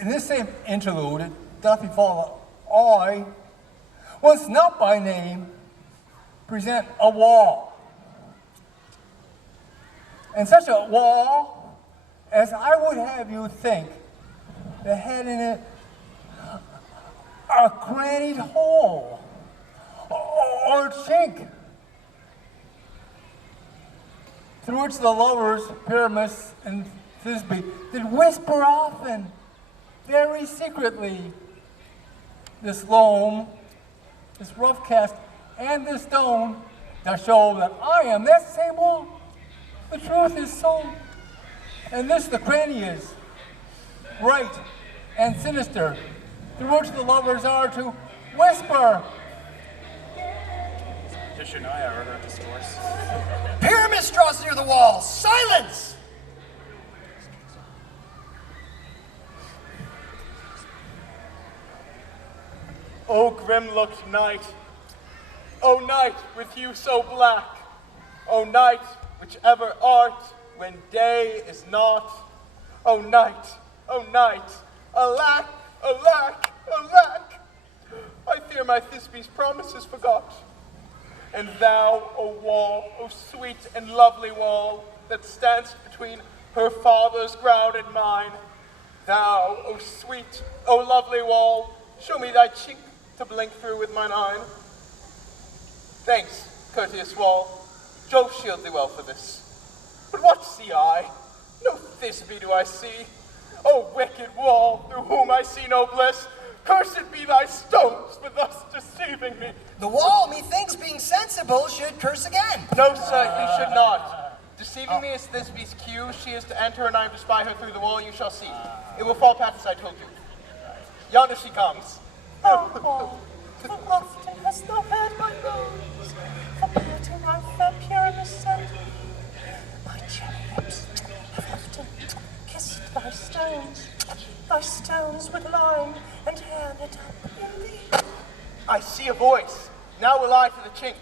In this same interlude, it doth befall I, once not by name, present a wall. And such a wall as I would have you think, the head in it a crannied hole or chink, through which the lovers, Pyramus and Thisbe, did whisper often, very secretly, this loam, this rough cast, and this stone that show that I am that same wall. The truth is so. And this the cranny is, right and sinister, through which the lovers are to whisper. Tishaniah heard her discourse. Pyramus draws near the wall. Silence! O grim-looked night, O night with you so black, O night which ever art when day is not, O night, alack, alack, alack, I fear my Thisbe's promises forgot. And thou, O wall, O sweet and lovely wall, that standst between her father's ground and mine, thou, O sweet, O lovely wall, show me thy chink to blink through with mine eye. Thanks, courteous wall. Jove shield thee well for this. But what see I? No Thisbe do I see. O wicked wall, through whom I see no bliss, cursed be thy stones for thus deceiving me. The wall, methinks, being sensible, should curse again. No, sir, he should not. Deceiving me is Thisbe's cue. She is to enter, and I am to spy her through the wall. You shall see. It will fall past as I told you. Yonder she comes. Oh, wall, for often hast thou heard my moans, for parting my fair Pyramus sent me. My cherry lips have often kissed thy stones with lime and hair knit up in thee. I see a voice. Now will I to the chink.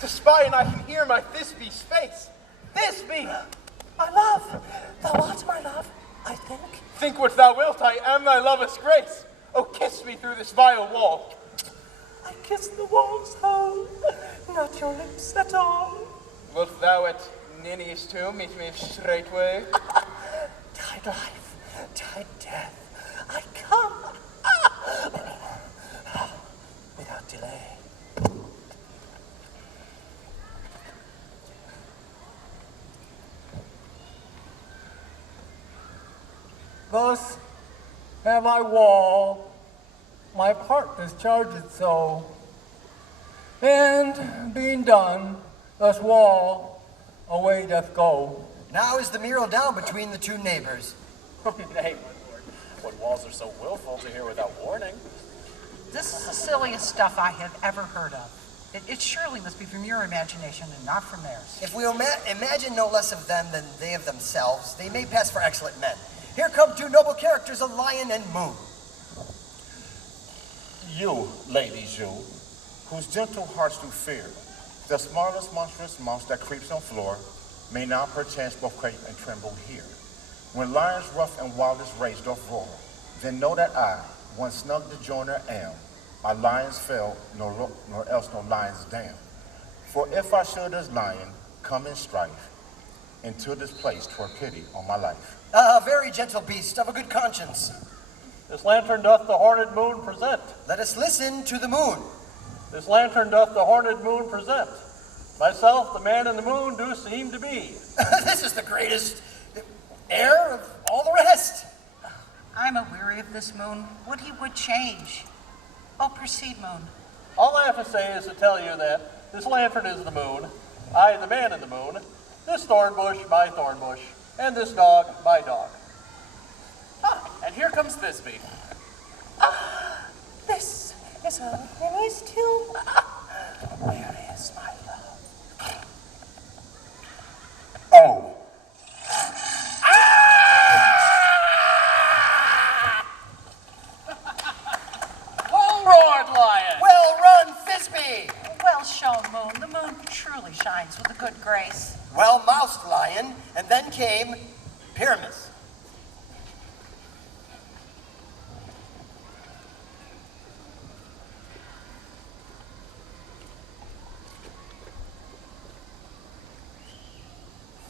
To spy, and I can hear my Thisbe's face. Thisbe! My love, thou art my love, I think. Think what thou wilt, I am thy love's grace. Oh, kiss me through this vile wall. I kiss the wall's hole, not your lips at all. Wilt thou at Ninny's tomb meet me straightway? Tide life, tide death, I come without delay. Thus have I wall, my part discharged so. And being done, thus wall away doth go. Now is the mural down between the two neighbors. Nay, my lord, what walls are so willful to hear without warning? This is the silliest stuff I have ever heard of. It surely must be from your imagination and not from theirs. If we imagine no less of them than they of themselves, they may pass for excellent men. Here come two noble characters, a lion and moon. You, ladies, you, whose gentle hearts do fear, the smallest monstrous mouse that creeps on floor, may now perchance both quake and tremble here. When lions rough and wildest rage doth roar, then know that I, one snug dejoiner am, my lions fell, nor else no lions damn. For if I should as lion come in strife, into this place 'twere pity on my life. A very gentle beast of a good conscience. This lantern doth the horned moon present. Let us listen to the moon. This lantern doth the horned moon present. Myself, the man in the moon, do seem to be. This is the greatest air of all the rest. I'm a-weary of this moon. Would he would change. Oh, proceed, moon. All I have to say is to tell you that this lantern is the moon, I the man in the moon, this thorn bush my thorn bush, and this dog my dog. And here comes Thisbe. This is a Minnie's tomb. Where is my love? Oh. Well roared, lion! Well run, Thisbe! Well shown, moon. The moon truly shines with a good grace. Well moused, lion, and then came Pyramus.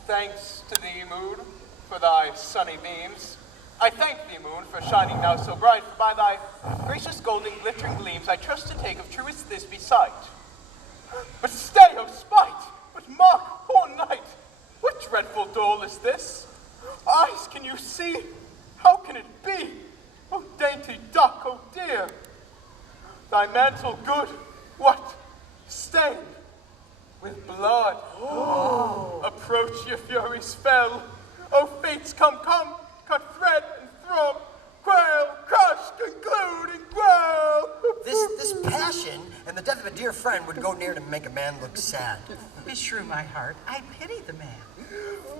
Thanks to thee, moon, for thy sunny beams. I thank thee, moon, for shining now so bright, for by thy gracious golden glittering gleams I trust to take of truest Thisbe sight. But stay, O spite! But mark, poor night! What dreadful dole is this? Eyes, can you see? How can it be? O dainty duck, oh dear! Thy mantle good, what? Stained with blood. Oh. Approach your furies fell. O fates, come, cut thread and throb, quail, crush, conclude, and growl. This passion and the death of a dear friend would go near to make a man look sad. Beshrew my heart, I pity the man.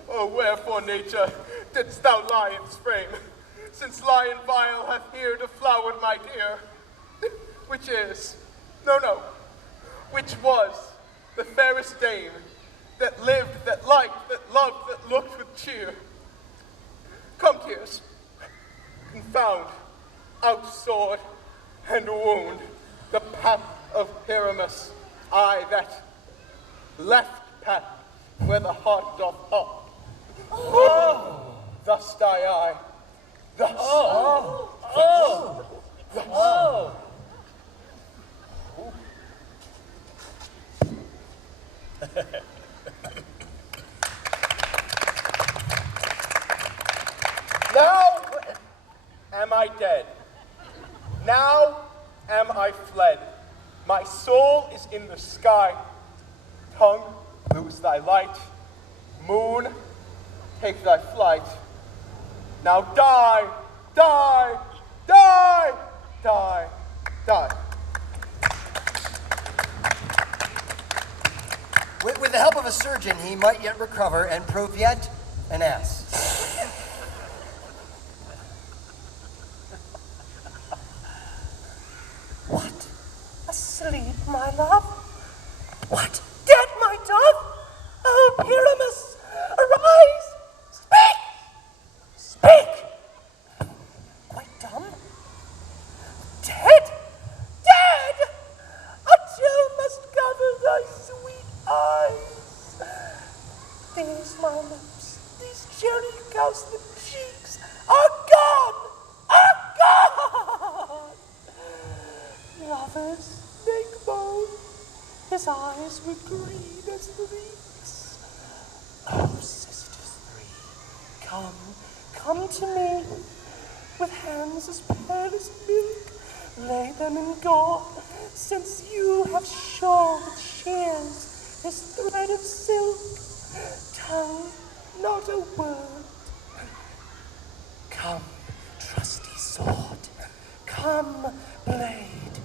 Oh, wherefore, nature, didst thou lion's frame, since lion vile hath here deflowered my dear, which is, no, which was the fairest dame that lived, that liked, that loved, that looked with cheer. Come, tears, confound, outsword, and wound the path of Pyramus, I that left path where the heart doth hop. Oh. Thus die I, thus. Now am I dead. Now am I fled. My soul is in the sky. Tongue, lose thy light. Moon, take thy flight. Now die, die, die, die, die. With the help of a surgeon, he might yet recover and prove yet an ass. What? Asleep, my love? What? Dead, my dove? Oh, Pyramus, arise! Speak! Quite dumb? Dead? Dead! A chill must cover thy sweet eyes. These my lips, these cherry cowslip cheeks are gone! Are gone! Lovers make moan, his eyes were green as the leaves. Oh, sisters three, come to me. with hands as pale as milk, lay them in gauze, since you have shore with shears this thread of silk. Tongue, not a word. Come, trusty sword, come, blade,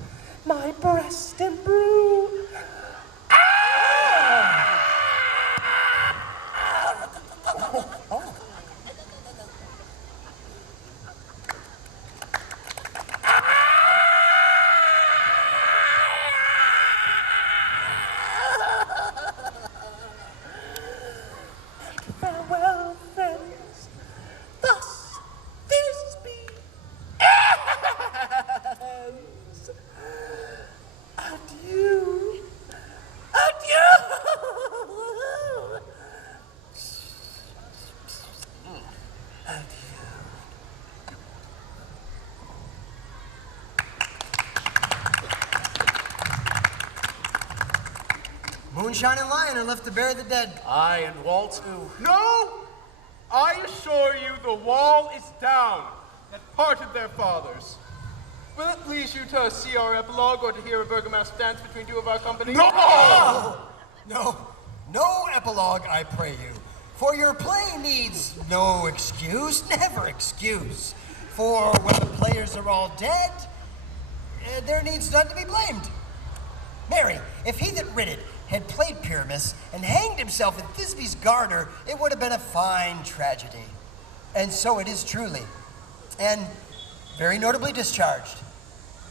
my breast imbrue. Farewell, friends. Thus, Thisbe ends. Adieu. Adieu. Moonshine and Lion are left to bury the dead. Aye, and Wall too. No! I assure you the wall is down that parted their fathers. Will it please you to see our epilogue or to hear a Bergamask dance between two of our company? No! No epilogue, I pray you. For your play needs no excuse, never excuse. For when the players are all dead, there needs none to be blamed. Mary, if he that writ it had played Pyramus and hanged himself in Thisbe's garter, it would have been a fine tragedy. And so it is truly, and very notably discharged.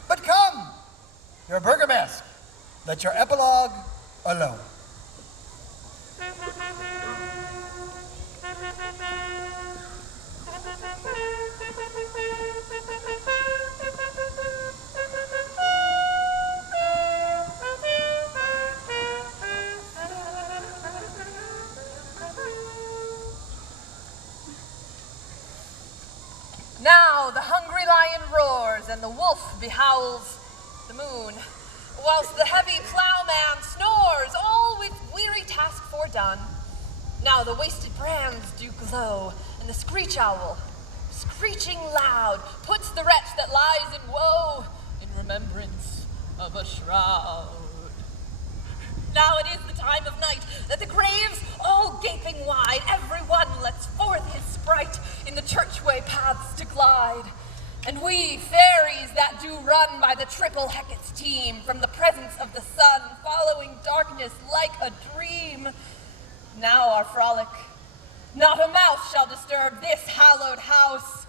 But come, you're a Bergamask. Let your epilogue alone. Now the hungry lion roars and the wolf behowls the moon, whilst the heavy ploughman snores, all with weary task fordone. Now the wasted brands do glow, and the screech owl, screeching loud, puts the wretch that lies in woe in remembrance of a shroud. Now it is the time of night, that the graves all gaping wide, every one lets forth his sprite in the churchway paths to glide. And we, fairies that do run by the triple Hecate's team, from the presence of the sun, following darkness like a dream. Now our frolic, not a mouse shall disturb this hallowed house.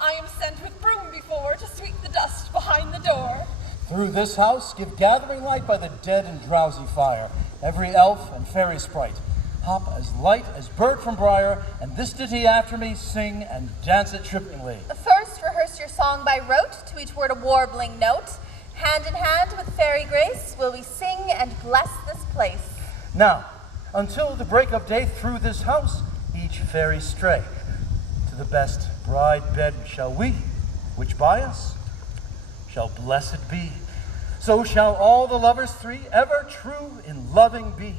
I am sent with broom before to sweep the dust behind the door. Through this house give gathering light by the dead and drowsy fire. Every elf and fairy sprite hop as light as bird from briar, and this ditty after me sing and dance it trippingly. First rehearse your song by rote, to each word a warbling note. Hand in hand with fairy grace will we sing and bless this place. Now, until the break of day through this house, each fairy stray. To the best bride bed shall we, which by us shall blessed be. So shall all the lovers three ever true in loving be.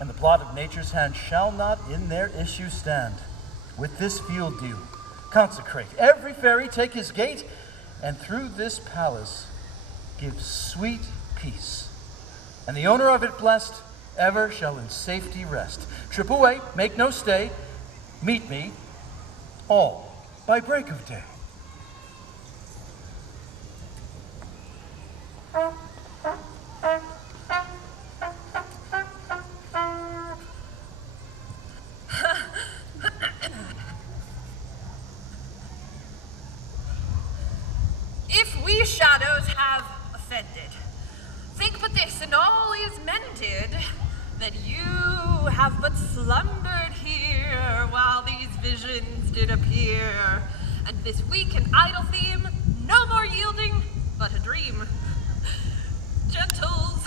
And the plot of nature's hand shall not in their issue stand. With this field dew consecrate, every fairy take his gate, and through this palace give sweet peace. And the owner of it blessed ever shall in safety rest. Trip away, make no stay, meet me all by break of day. If we shadows have offended, think but this, and all is mended, that you have but slumbered here while these visions did appear, and this weak and idle theme no more yielding but a dream. Gentles,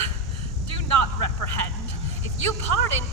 do not reprehend. If you pardon